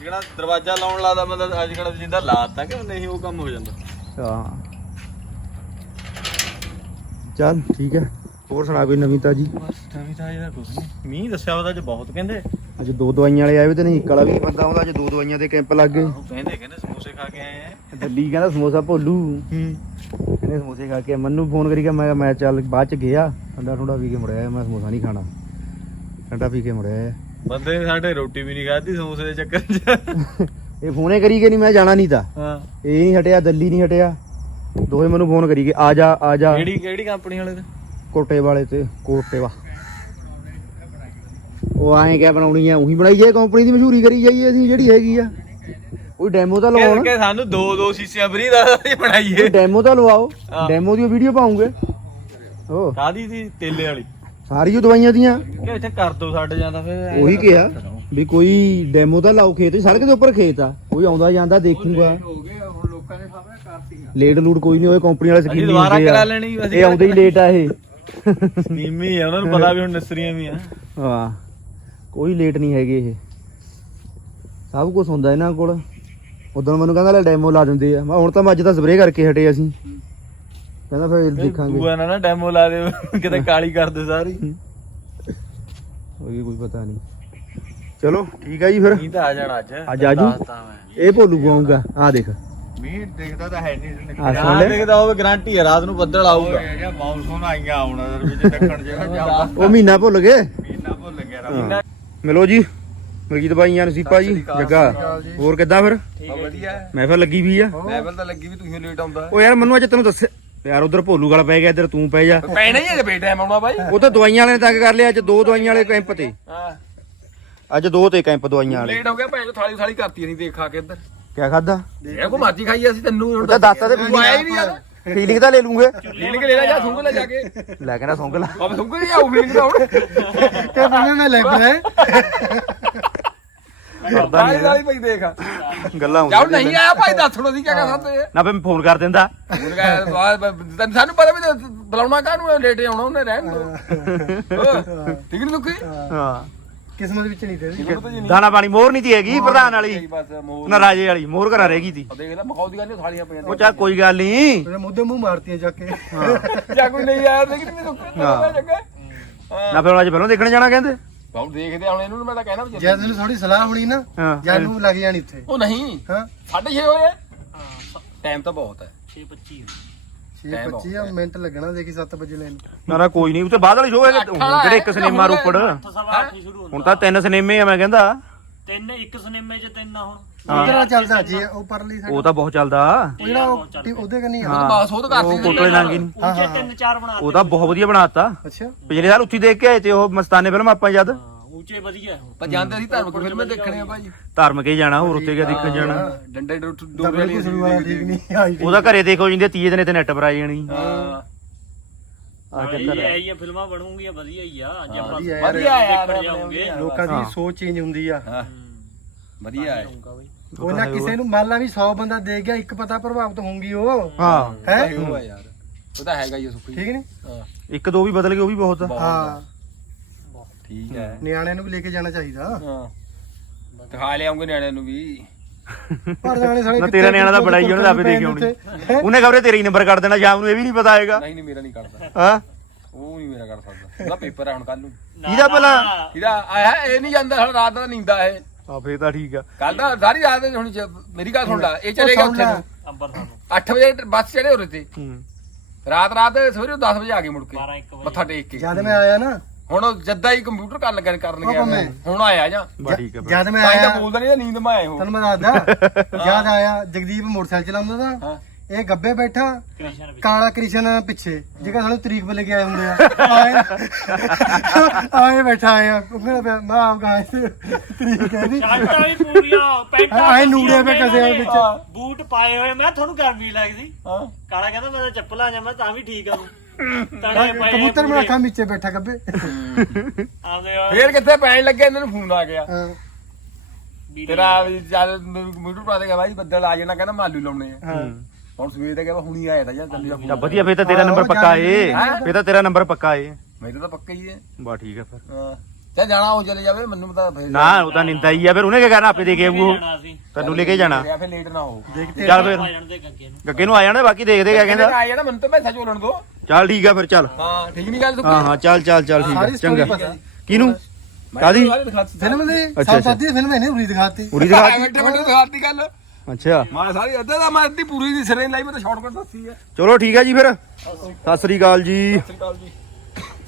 ਜਿਹੜਾ ਦਰਵਾਜ਼ਾ ਲਾਉਣ ਲਾਦਾ ਬੰਦਾ ਅੱਜ ਕੱਲ੍ਹ ਜਿੰਦਾ ਲਾਤਾ ਕਿ ਨਹੀਂ ਉਹ ਕੰਮ ਹੋ ਜਾਂਦਾ। ਹਾਂ। ਚੱਲ ਠੀਕ ਹੈ। ਹੋਰ ਸੁਣਾ ਕੋਈ ਨਵੀਂ ਤਾਜੀ? ਬਸ ਨਵੀਂ ਤਾਂ ਇਹਦਾ ਕੁਝ ਨਹੀਂ ਮੀਂਹ ਦੱਸਿਆ ਉਹਦਾ ਅੱਜ ਬਹੁਤ ਕਹਿੰਦੇ। ਅੱਜ ਦੋ ਦਵਾਈਆਂ ਵਾਲੇ ਆਏ ਤੇ ਨਹੀਂ ਇੱਕ ਵਾਲਾ ਵੀ ਬੰਦਾ ਆਉਂਦਾ ਅੱਜ ਦੋ ਦਵਾਈਆਂ ਦੇ ਕੈਂਪ ਲੱਗ ਗਏ। ਉਹ ਕਹਿੰਦੇ ਕਹਿੰਦੇ ਸਮੋਸੇ ਖਾ ਕੇ ਆਏ ਆ। ਦਿੱਲੀ ਕਹਿੰਦਾ ਸਮੋਸਾ ਭੋਲੂ। ਹੂੰ। ਕਹਿੰਦੇ ਸਮੋਸੇ ਖਾ ਕੇ ਮੰਨੂ ਫੋਨ ਕਰੀ ਗਿਆ ਮੈਂ ਮੈਂ ਚੱਲ ਬਾਅਦ ਚ ਗਿਆ। ਠੰਡਾ ਠੰਡਾ ਪੀ ਕੇ ਮੁੜਿਆ ਮੈਂ ਸਮੋਸਾ ਨਹੀਂ ਖਾਣਾ। ਠੰਡਾ ਪੀ ਕੇ ਮੁੜਿਆ ਬੰਦੇ ਨੇ ਸਾਡੇ ਰੋਟੀ ਵੀ ਨਹੀਂ ਖਾਧੀ ਸਮੋਸੇ ਦੇ ਚੱਕਰ 'ਚ। ਇਹ ਫੋਨੇ ਕਰੀ ਗਏ ਨਹੀਂ ਮੈਂ ਜਾਣਾ ਨਹੀਂ ਤਾਂ। ਹਾਂ। ਇਹ ਨਹੀਂ ਹਟਿਆ ਦਿੱਲੀ ਨਹੀਂ ਹਟਿਆ। ਦੋਵੇਂ ਮੈਨੂੰ ਫੋਨ ਕਰੀ ਗਏ ਆ ਜਾ ਆ ਜਾ। ਕਿਹੜੀ ਕਿਹੜੀ ਕੰਪਨੀ ਵਾਲੇ ਦੇ? ਕੋਟੇ ਵਾਲੇ ਤੇ ਕੋਟੇ ਵਾ। ਉਹ ਐਂ ਕਿਆ ਬਣਾਉਣੀ ਆ ਉਹੀ ਬਣਾਈ ਜਾਏ ਕੰਪਨੀ ਦੀ ਮਸ਼ਹੂਰੀ ਕਰੀ ਜਾਈਏ ਅਸੀਂ ਜਿਹੜੀ ਹੈਗੀ ਆ। ਕੋਈ ਡੈਮੋ ਤਾਂ ਲਵਾਉਣ ਕਿ ਸਾਨੂੰ ਦੋ ਦੋ ਸੀਸੀਆਂ ਫਰੀ ਦਾ ਬਣਾਈਏ। ਡੈਮੋ ਤਾਂ ਲਵਾਓ। ਡੈਮੋ ਦੀ ਵੀਡੀਓ ਪਾਉਂਗੇ। ਹੋ ਕਾਦੀ ਸੀ ਤੇਲੇ ਵਾਲੀ। ਸਾਰੀ ਉਹ ਦਵਾਈਆਂ ਦੀਆਂ। ਕਿ ਇੱਥੇ ਕਰ ਦੋ ਛੱਡ ਜਾਂਦਾ ਫਿਰ ਉਹੀ ਕਿਹਾ। ਵੀ ਕੋਈ ਡੈਮੋ ਤਾਂ ਲਾਓ ਖੇਤ ਸੜਕ ਦੇ ਉੱਪਰ ਖੇਤ ਆ। ਕੋਈ ਆਉਂਦਾ ਜਾਂਦਾ ਦੇਖੂਗਾ। ਹੋ ਗਏ ਹੁਣ ਲੋਕਾਂ ਨੇ ਸਾਹਮਣੇ ਕਰਤੀਆਂ। ਲੇਟ ਲੂਟ ਕੋਈ ਨਹੀਂ ਹੋਏ ਕੰਪਨੀ ਵਾਲੇ ਸਕੀਮ ਦੁਬਾਰਾ ਕਰਾ ਲੈਣੀ ਇਹ ਆਉਂਦੇ ਹੀ ਲੇਟ ਆ ਇਹ। ਸਕੀਮੀ ਆ ਉਹਨਾਂ ਨੂੰ ਪਤਾ ਵੀ ਹੁਣ ਨਸਰੀਆਂ ਵੀ ਆ। ਹਾਂ ਕੋਈ ਲੇਟ ਨਹੀਂ ਹੈਗੇ ਇਹ। ਸਭ ਕੁਝ ਹੁੰਦਾ ਇਹਨਾਂ ਕੋਲ। ਉਦੋਂ ਮੈਨੂੰ ਕਹਿੰਦਾ ਲੈ ਡੈਮੋ ਲਾ ਦਿੰਦੇ ਆ। ਮੈਂ ਹੁਣ ਤਾਂ ਮੈਂ ਅੱਜ ਤਾਂ ਸਪਰੇਅ ਕਰਕੇ ਹਟੇ ਅਸੀਂ। ਕਹਿੰਦਾ ਫਿਰ ਦੇਖਾਂਗੇ। ਦੂਆ ਨਾ ਨਾ ਡੈਮੋ ਲਾ ਦੇ ਕਿਤੇ ਕਾਲੀ ਕਰ ਦੇ ਸਾਰੀ। ਵੀ ਕੋਈ ਪਤਾ ਨਹੀਂ। ਚਲੋ ਠੀਕ ਆ ਜੀ ਫਿਰ। ਤਾਂ ਆ ਜਾਣਾ ਅੱਜ। ਅੱਜ ਆਜੂ ਇਹ ਭੋਲੂ ਗਾਉਂਗਾ। ਆ ਦੇਖ। ਮੀਂਹ ਦਿਖਦਾ ਤਾਂ ਹੈ ਨਹੀਂ ਆ ਸੁਣ ਆ ਲੈ। ਦੇਖਦਾ ਹੋਵੇ ਗਾਰੰਟੀ ਹੈ ਰਾਤ ਨੂੰ ਬੱਦਲ ਆਊਗਾ। ਉਹ ਜਿਹੜਾ ਮੌਨਸੂਨ ਆਈਆਂ ਹੁਣ ਅਦਰ ਵਿੱਚ ਦੱਖਣ ਜਿਹੜਾ ਜਾਂਦਾ ਉਹ ਮਹੀਨਾ ਭੁੱਲ ਗਏ? ਮਹੀਨਾ ਭੁੱਲ ਗਿਆ ਹਾਂ। ਮਿਲੋ ਜੀ ਮਲਕੀਤ ਬਾਈਆਂ ਨਸੀਪਾ ਜੀ ਜੱਗਾ। ਹੋਰ ਕਿੱਦਾਂ ਫਿਰ? ਵਧੀਆ। ਮਹਿਫਲ ਲੱਗੀ ਵੀ ਆ। ਲੈਵਲ ਤਾਂ ਲੱਗੀ ਵੀ ਤੁਸੀਂ ਲੇਟ ਆਉਂਦਾ। ਉਹ ਯਾਰ ਮੈਨੂੰ ਅੱਜ ਤੈਨੂੰ ਦੱਸਿਆ ਯਾਰ ਉਧਰ ਭੋਲੂ ਗਲ ਪੈ ਗਿਆ ਇੱਧਰ ਤੂੰ ਪੈ ਜਾ। ਪੈਣਾ ਹੀ ਹੈ ਬੇਟਾ ਆਉਣਾ ਬਾਈ। ਉਹ ਤਾਂ ਦਵਾਈਆਂ ਵਾਲੇ ਨੇ ਤੰਗ ਕਰ ਲਿਆ ਅੱਜ ਦੋ ਦਵਾਈਆਂ ਵਾਲੇ ਕੈਂਪ ਤੇ। ਅੱਜ ਦੋ ਤੇ ਕੈਂਪ ਦਵਾਈਆਂ ਵਾਲੇ। ਲੇਟ ਹੋ ਗਿਆ ਭੈਣ ਚੋ ਥਾਲੀ ਥਾਲੀ ਕਰਤੀ ਨਹੀਂ ਦੇਖ ਕੇ ਇੱਧਰ। ਕਿਆ ਖਾਦਾ ਇਹ ਕੋ ਮਾਜੀ ਖਾਈ ਅਸੀਂ ਤੈਨੂੰ ਉਹ ਤਾਂ ਦੱਸ ਤਾਂ ਤੂੰ ਆਇਆ ਹੀ ਨਹੀਂ ਯਾਰ। ਫੀਲਿੰਗ ਤਾਂ ਲੈ ਲੂੰਗੇ। ਲੈ ਲੈ ਜਾ ਸੁੰਗ ਲੈ ਜਾ ਕੇ। ਲੈ ਕੇ ਨਾ ਸੌਂਗ ਲਾ। ਅਬ ਸੁੰਗ ਨਹੀਂ ਆਉ ਫੀਲਿੰਗ ਦਾ ਹੁਣ ਤੇ ਫਿਰ ਮੈਂ ਲੈ ਕਰਦਾ ਬਾਈ ਵਾਲੀ ਪਈ ਦੇਖ। ਗੱਲਾਂ ਜਾਉ ਹੁੰਦੀਆਂ ਨਹੀਂ ਆਇਆ ਭਾਈ ਦੱਸ ਲੋ ਦੀ ਕੀ ਕਰ ਸਕਦੇ ਨਾ ਫੇ ਫੋਨ ਕਰ ਦਿੰਦਾ। ਹੁਣ ਕਹੇ ਤੈਨੂੰ ਸਾਨੂੰ ਪਤਾ ਵੀ ਤੇ ਬੁਲਾਉਣਾ ਕਾਹਨੂੰ ਲੇਟ ਆਉਣਾ ਉਹਨੇ ਰਹਿਣ ਦੋ। ਠੀਕ ਨਹੀਂ ਦੁੱਖੀ? ਹਾਂ। ਕਿਸਮਤ ਵਿੱਚ ਨਹੀਂ ਤੇ ਦਾਣਾ ਪਾਣੀ ਮੋਰ ਨਹੀਂ ਤੀ ਹੈਗੀ ਪ੍ਰਧਾਨ ਵਾਲੀ। ਬਸ ਮੋਹ ਨਾ ਰਾਜੇ ਵਾਲੀ ਮੋਰ ਘਰਾਂ ਰਹਿ ਗਈ ਤੀ ਦੇਖ ਲੈ ਮਖੌਲ ਦੀ ਗੱਲ ਨੀ, ਥਾਲੀਆਂ ਪਈਆਂ ਉਹ ਚਾ ਕੋਈ ਗੱਲ ਨਹੀਂ। ਮੇਰੇ ਮੁੱਦੇ ਮੂੰਹ ਮਾਰਤੀਆਂ ਜਾ ਕੇ। ਜਾਂ ਕੋਈ ਨਹੀਂ ਆਇਆ ਲੇਕਿਨ ਨਹੀਂ ਦੁੱਖੀ ਹਾਂ। ਜੱਗਾ ਨਾ ਫਿਰ ਅੱਜ ਪਹਿਲਾਂ ਦੇਖਣ ਜਾਣਾ ਕਹਿੰਦੇ? ਬਹੁਤ ਦੇਖਦੇ ਹੁਣ ਇਹਨੂੰ ਮੈਂ ਤਾਂ ਕਹਿਣਾ ਵੀ ਜੇ। ਤੈਨੂੰ ਥੋੜੀ ਸਲਾਹ ਹੋਣੀ ਨਾ ਹਾਂ। ਜਾਂ ਨੂੰ ਲੱਗ ਜਾਣੀ ਇੱਥੇ ਉਹ ਨਹੀਂ। ਹਾਂ। 6:30 ਹੋਏ ਟਾਈਮ ਤਾਂ ਬਹੁਤ ਹੈ। 6 25 ਮਿੰਟ ਲੱਗਣਾ ਦੇਖੀ 7 ਵਜੇ ਲੈਣ ਨਾ ਨਾ ਕੋਈ ਨਹੀਂ ਉੱਤੇ ਬਾਅਦ ਵਾਲੀ ਸ਼ੋਅ ਹੈ ਜਿਹੜੇ ਇੱਕ ਸਿਨੇਮਾ ਰੋਪੜ ਸਵਾ ਹੁੰਦਾ। ਹੁਣ ਤਾਂ ਤਿੰਨ ਸਿਨੇਮੇ ਆ ਮੈਂ ਕਹਿੰਦਾ। ਤਿੰਨ ਇੱਕ ਸਿਨੇਮੇ 'ਚ ਤਿੰਨ ਆ ਹੁਣ। ਉਧਰ ਨਾਲ ਚੱਲਦਾ ਜੀ ਉਹ ਪਰਲੀ ਸਾਈਡ ਉਹ ਤਾਂ ਬਹੁਤ ਚੱਲਦਾ। ਉਹ ਜਿਹੜਾ ਉਹ ਟੀ- ਉਹਦੇ ਕੰਨੀ ਆ। ਹਾਂ। ਬਾਸ ਉਹ ਤਾਂ ਕਰਦੀ ਉਹ ਕੋਟਲੇ ਨਾਂਗੀ ਨੀ। ਉੱਚੇ ਤਿੰਨ ਚਾਰ ਬਣਾ ਉਹ ਤਾਂ ਬਹੁਤ ਵਧੀਆ ਬਣਾਤਾ। ਅੱਛਾ। ਪਿਛਲੇ ਸਾਲ ਉੱਥੇ ਦੇਖ ਕੇ ਆਏ ਤੇ ਉਹ ਮਸਤਾਨੇ ਫਿਲਮ ਆਪਾਂ ਜਦ। ਉੱਚੇ ਵਧੀਆ। ਹੁਣ ਪਰ ਜਾਂਦੇ ਸੀ ਧਰਮਕ ਫਿਲਮਾਂ ਦੇਖਣੇ ਆ ਭਾਈ ਧਾਰਮਿਕ ਹੀ ਜਾਣਾ ਹੋਰ ਉੱਤੇ ਕਿਆ ਦੇਖਣ ਜਾਣਾ? ਡੰਡੇ ਡੋਰੇ ਕੁਝ ਵਾਲਾ ਠੀਕ ਨਹੀਂ ਆਈ ਉਹਦਾ ਘਰੇ ਦੇਖੋ ਜਿੰਦੇ ਤੀਏ ਦਿਨ ਤੇ ਨੈਟ ਪਰ ਆ ਜਾਣੀ। ਹਾਂ ਆ ਚੱਕਰ ਹੈ। ਇਹ ਫਿਲਮਾਂ ਬਣੂਗੀਆਂ ਵਧੀਆ ਹੀ ਆ। ਜੇ ਆਪਾਂ ਵਧੀਆ ਯਾਰ। ਵਧੀਆ ਯਾਰ ਦੇਖਣ ਜਾਓਗੇ ਲੋਕਾਂ ਦੀ ਸੋਚ ਚੇਂਜ ਹੁੰਦੀ ਆ। ਹਾਂ। ਵਧੀਆ ਹੈ। ਉਹਨਾਂ ਕਿਸੇ ਨੂੰ ਮੰਨ ਲਾ ਵੀ 100 ਬੰਦਾ ਦੇਖ ਗਿਆ ਇੱਕ ਪਤਾ ਪ੍ਰਭਾਵਿਤ ਹੋਊਗੀ ਉਹ। ਹਾਂ। ਹੈ? ਉਹ ਉਹ ਤਾਂ ਹੈਗਾ ਹੀ ਆ ਸੁੱਖੀ। ਠੀਕ ਨਹੀਂ? ਹਾਂ। ਇੱਕ ਦੋ ਵੀ ਬਦਲ ਗਏ ਉਹ ਵੀ ਬਹੁਤ ਆ। ਹਾਂ। ਠੀਕ ਹੈ। ਨਿਆਣਿਆਂ ਨੂੰ ਵੀ ਲੈ ਕੇ ਜਾਣਾ ਚਾਹੀਦਾ। ਹਾਂ। ਦਿਖਾ ਲਿਆਉਂਗੇ ਨਿਆਣਿਆਂ ਨੂੰ ਵੀ। ਪਰ ਜਾਣੇ ਸਾਲੇ ਨਾ ਤੇਰਾ ਨਿਆਣਾ ਤਾਂ ਬੜਾ ਹੀ ਉਹਨੇ ਆਪੇ ਦੇ ਕੇ ਆਉਣੀ ਉਹਨੇ ਖਬਰੇ ਤੇਰਾ ਹੀ ਨੰਬਰ ਕੱਢ ਦੇਣਾ ਸ਼ਾਮ ਨੂੰ ਇਹ ਵੀ ਨਹੀਂ ਪਤਾ ਹੈਗਾ ਨਹੀਂ ਨਹੀਂ ਮੇਰਾ ਨਹੀਂ ਕਰਦਾ ਹਾਂ। ਉਹ ਨਹੀਂ ਮੇਰਾ ਕਰ ਸਕਦਾ। ਉਹਦਾ ਪੇਪਰ ਹੈ ਹੁਣ ਕੱਲ ਨੂੰ। ਇਹਦਾ ਭਲਾ ਇਹਦਾ ਆਇਆ ਇਹ ਨਹੀਂ ਜਾਂਦਾ ਹੁਣ ਰਾਤ ਦਾ ਨੀਂਦਾ ਇਹ। ਆ ਫੇਰ ਤਾਂ ਠੀਕ ਆ। ਕੱਲ ਦਾ ਸਾਰੀ ਰਾਤ ਹੁਣ ਚ- ਮੇਰੀ ਗੱਲ ਸੁਣ ਲੈ ਇਹ ਚਲੇਗਾ ਉੱਥੇ ਨੂੰ। ਅੰਬਰ ਸਾਨੂੰ 8 ਵਜੇ ਬੱਸ ਚੜੇ ਉਰੇ ਤੇ। ਹੂੰ। ਰਾਤ ਰਾਤ ਸਵੇਰੇ 10 ਵਜੇ ਆ ਗਏ ਮੁੜ ਕੇ। 12 1 ਵਜੇ। ਮੱਥਾ ਟੇਕ ਕੇ। ਜਦ ਮੈਂ ਆਇਆ ਨਾ ਹੁਣ ਉਹ ਜੱਦਾ ਹੀ ਕੰਪਿਊਟਰ ਕਰਨ ਲੱਗਾ ਕਰਨ ਗਿਆ ਮੈਂ। ਹੁਣ ਆਇਆ ਜਾਂ ਠੀਕ। ਜਦ ਮੈਂ ਤਾਂ ਆਇਆ ਬੋਲਦਾ ਨਹੀਂ ਨੀਂਦ ਮੈਂ ਆਇਆ ਹੋ ਤੈਨੂੰ ਮੈਂ ਦੱਸਦਾ ਯਾਦ ਆਇਆ ਜਗਦੀਪ ਮੋਟਰਸਾਈਕਲ ਚਲਾਉਂਦਾ ਹਾਂ। ਤਾਂ ਇਹ ਗੱਬੇ ਬੈਠਾ ਕਾਲਾ ਕ੍ਰਿਸ਼ਨ ਪਿੱਛੇ। ਜਿਹੜਾ ਸਾਨੂੰ ਤਰੀਕ ਬਲੇ ਕੇ ਆਏ ਹੁੰਦੇ ਆ। ਆਏ ਆਏ ਬੈਠਾ ਆਇਆ ਉਹਨਾਂ ਮੈਂ ਆਪ ਗਾਇ ਤਰੀਕ ਕਹਿੰਦੀ ਸ਼ਰਟਾਂ ਵੀ ਪੂਰੀਆਂ ਪੈਂਟਾਂ ਆਏ ਨੂੜੇ ਪੇ ਕਸੇ ਹੋਏ ਵਿੱਚ। ਬੂਟ ਪਾਏ ਹੋਏ ਮੈਂ ਤੁਹਾਨੂੰ ਗਰਮੀ ਲੱਗਦੀ। ਹਾਂ। ਕਾਲਾ ਕਹਿੰਦਾ ਮੈਂ ਤਾਂ ਚੱਪਲਾਂ ਜਾਂ ਮੈਂ ਤਾਂ ਵੀ ਠੀਕ ਆ ਕਬੂਤਰ ਮੇਰਾ ਅੱਖਾਂ ਵਿੱਚੇ ਬੈਠਾ ਗੱਬੇ। ਆਉਂਦੇ ਆ ਫੇਰ ਕਿੱਥੇ ਪੈਣ ਲੱਗੇ? ਇਹਨਾਂ ਨੂੰ ਫੋਨ ਆ ਗਿਆ। ਤੇਰਾ ਵੀ ਜਦ ਕੰਪਿਊਟਰ ਪਾ ਦੇਗਾ ਬਾਈ ਬੱਦਲ ਆ ਜਾਣਾ ਕਹਿੰਦਾ ਮਾਲੂ ਲਾਉਣੇ ਆ। ਹਾਂ। ਹੁਣ ਸਵੇਰ ਤੇ ਕਹਿੰਦਾ ਹੁਣੀ ਆਇਆ ਤਾਂ ਜਾਂ ਜਲਦੀ ਦਾ ਤਾਂ ਫੋਨ। ਵਧੀਆ ਫੇਰ ਤਾਂ ਤੇਰਾ ਨੰਬਰ ਪੱਕਾ ਏ। ਫੇਰ ਤਾਂ ਤੇਰਾ ਨੰਬਰ ਪੱਕਾ ਏ। ਮੇਰੇ ਤਾਂ ਪੱਕਾ ਹੀ ਹੈ ਬਾ ਠੀਕ ਆ ਫਿਰ। ਹਾਂ। ਚੱਲ ਜਾਣਾ ਉਹ ਚਲੇ ਜਾਵੇ ਮੈਨੂੰ ਤਾਂ ਫੇਰ ਨਾ ਉਹ ਤਾਂ ਨਿੰਦਾ ਹੀ ਆ ਫਿਰ ਉਹਨੇ ਕੀ ਕਰਨਾ ਆਪੇ ਦੇ ਕੇ ਆਊ ਉਹ। ਤੈਨੂੰ ਲੈ ਕੇ ਜਾਣਾ। ਜਾਂ ਫਿਰ ਲੇਟ ਨਾ ਹੋ। ਦੇਖਤੇ ਚੱਲ ਫਿਰ। ਆ ਜਾਣ ਦੇ ਗੱਗੇ ਨੂੰ। ਗੱਗੇ ਨੂੰ ਆ ਜਾਣਾ ਬਾਕੀ ਦੇਖਦੇ ਕਿਆ ਕਹਿੰਦਾ। ਆ ਜਾਣਾ ਮੈਨੂੰ ਤਾਂ ਮੈਸੇਜ ਬੋਲਣ ਦੋ। ਚੱਲ ਠੀਕ ਆ ਫਿਰ ਚੱਲ। ਹਾਂ ਠੀਕ ਨਹੀਂ ਗੱਲ ਹਾਂ ਹਾਂ ਚੱਲ ਚੱਲ ਚੱਲ ਠੀਕ ਆ ਸਾਰੀ story ਚੰਗਾ ਪਤਾ। ਕਿਹਨੂੰ? ਕਾਦੀ ਫਿਲਮ ਦੇ? ਅੱਛਾ, ਅੱਛਾ। ਸਾਦੀ ਫਿਲਮ ਇਹਨੇ ਉਰੀ ਦਿਖਾਤੀ। ਉਰੀ ਦਿਖਾ ਦਿਖਾਤੀ ਗੱਲ। ਅੱਛਾ। ਮੈਂ ਸਾਰੀ ਅੱਧਾ ਦਾ ਮੈਂ ਅੱਧੀ ਪੂਰੀ ਦੀ ਸਿਰੇ ਲਾਈ ਮੈਂ ਤਾਂ ਸ਼ਾਰਟਕਟ ਦੱਸੀ ਹੈ ਚਲੋ ਠੀਕ ਆ ਜੀ ਫਿਰ। ਸਤਿ ਸ੍ਰੀ ਅਕਾਲ ਜੀ। ਸਤਿ ਸ਼੍ਰੀ ਅਕਾਲ ਜੀ।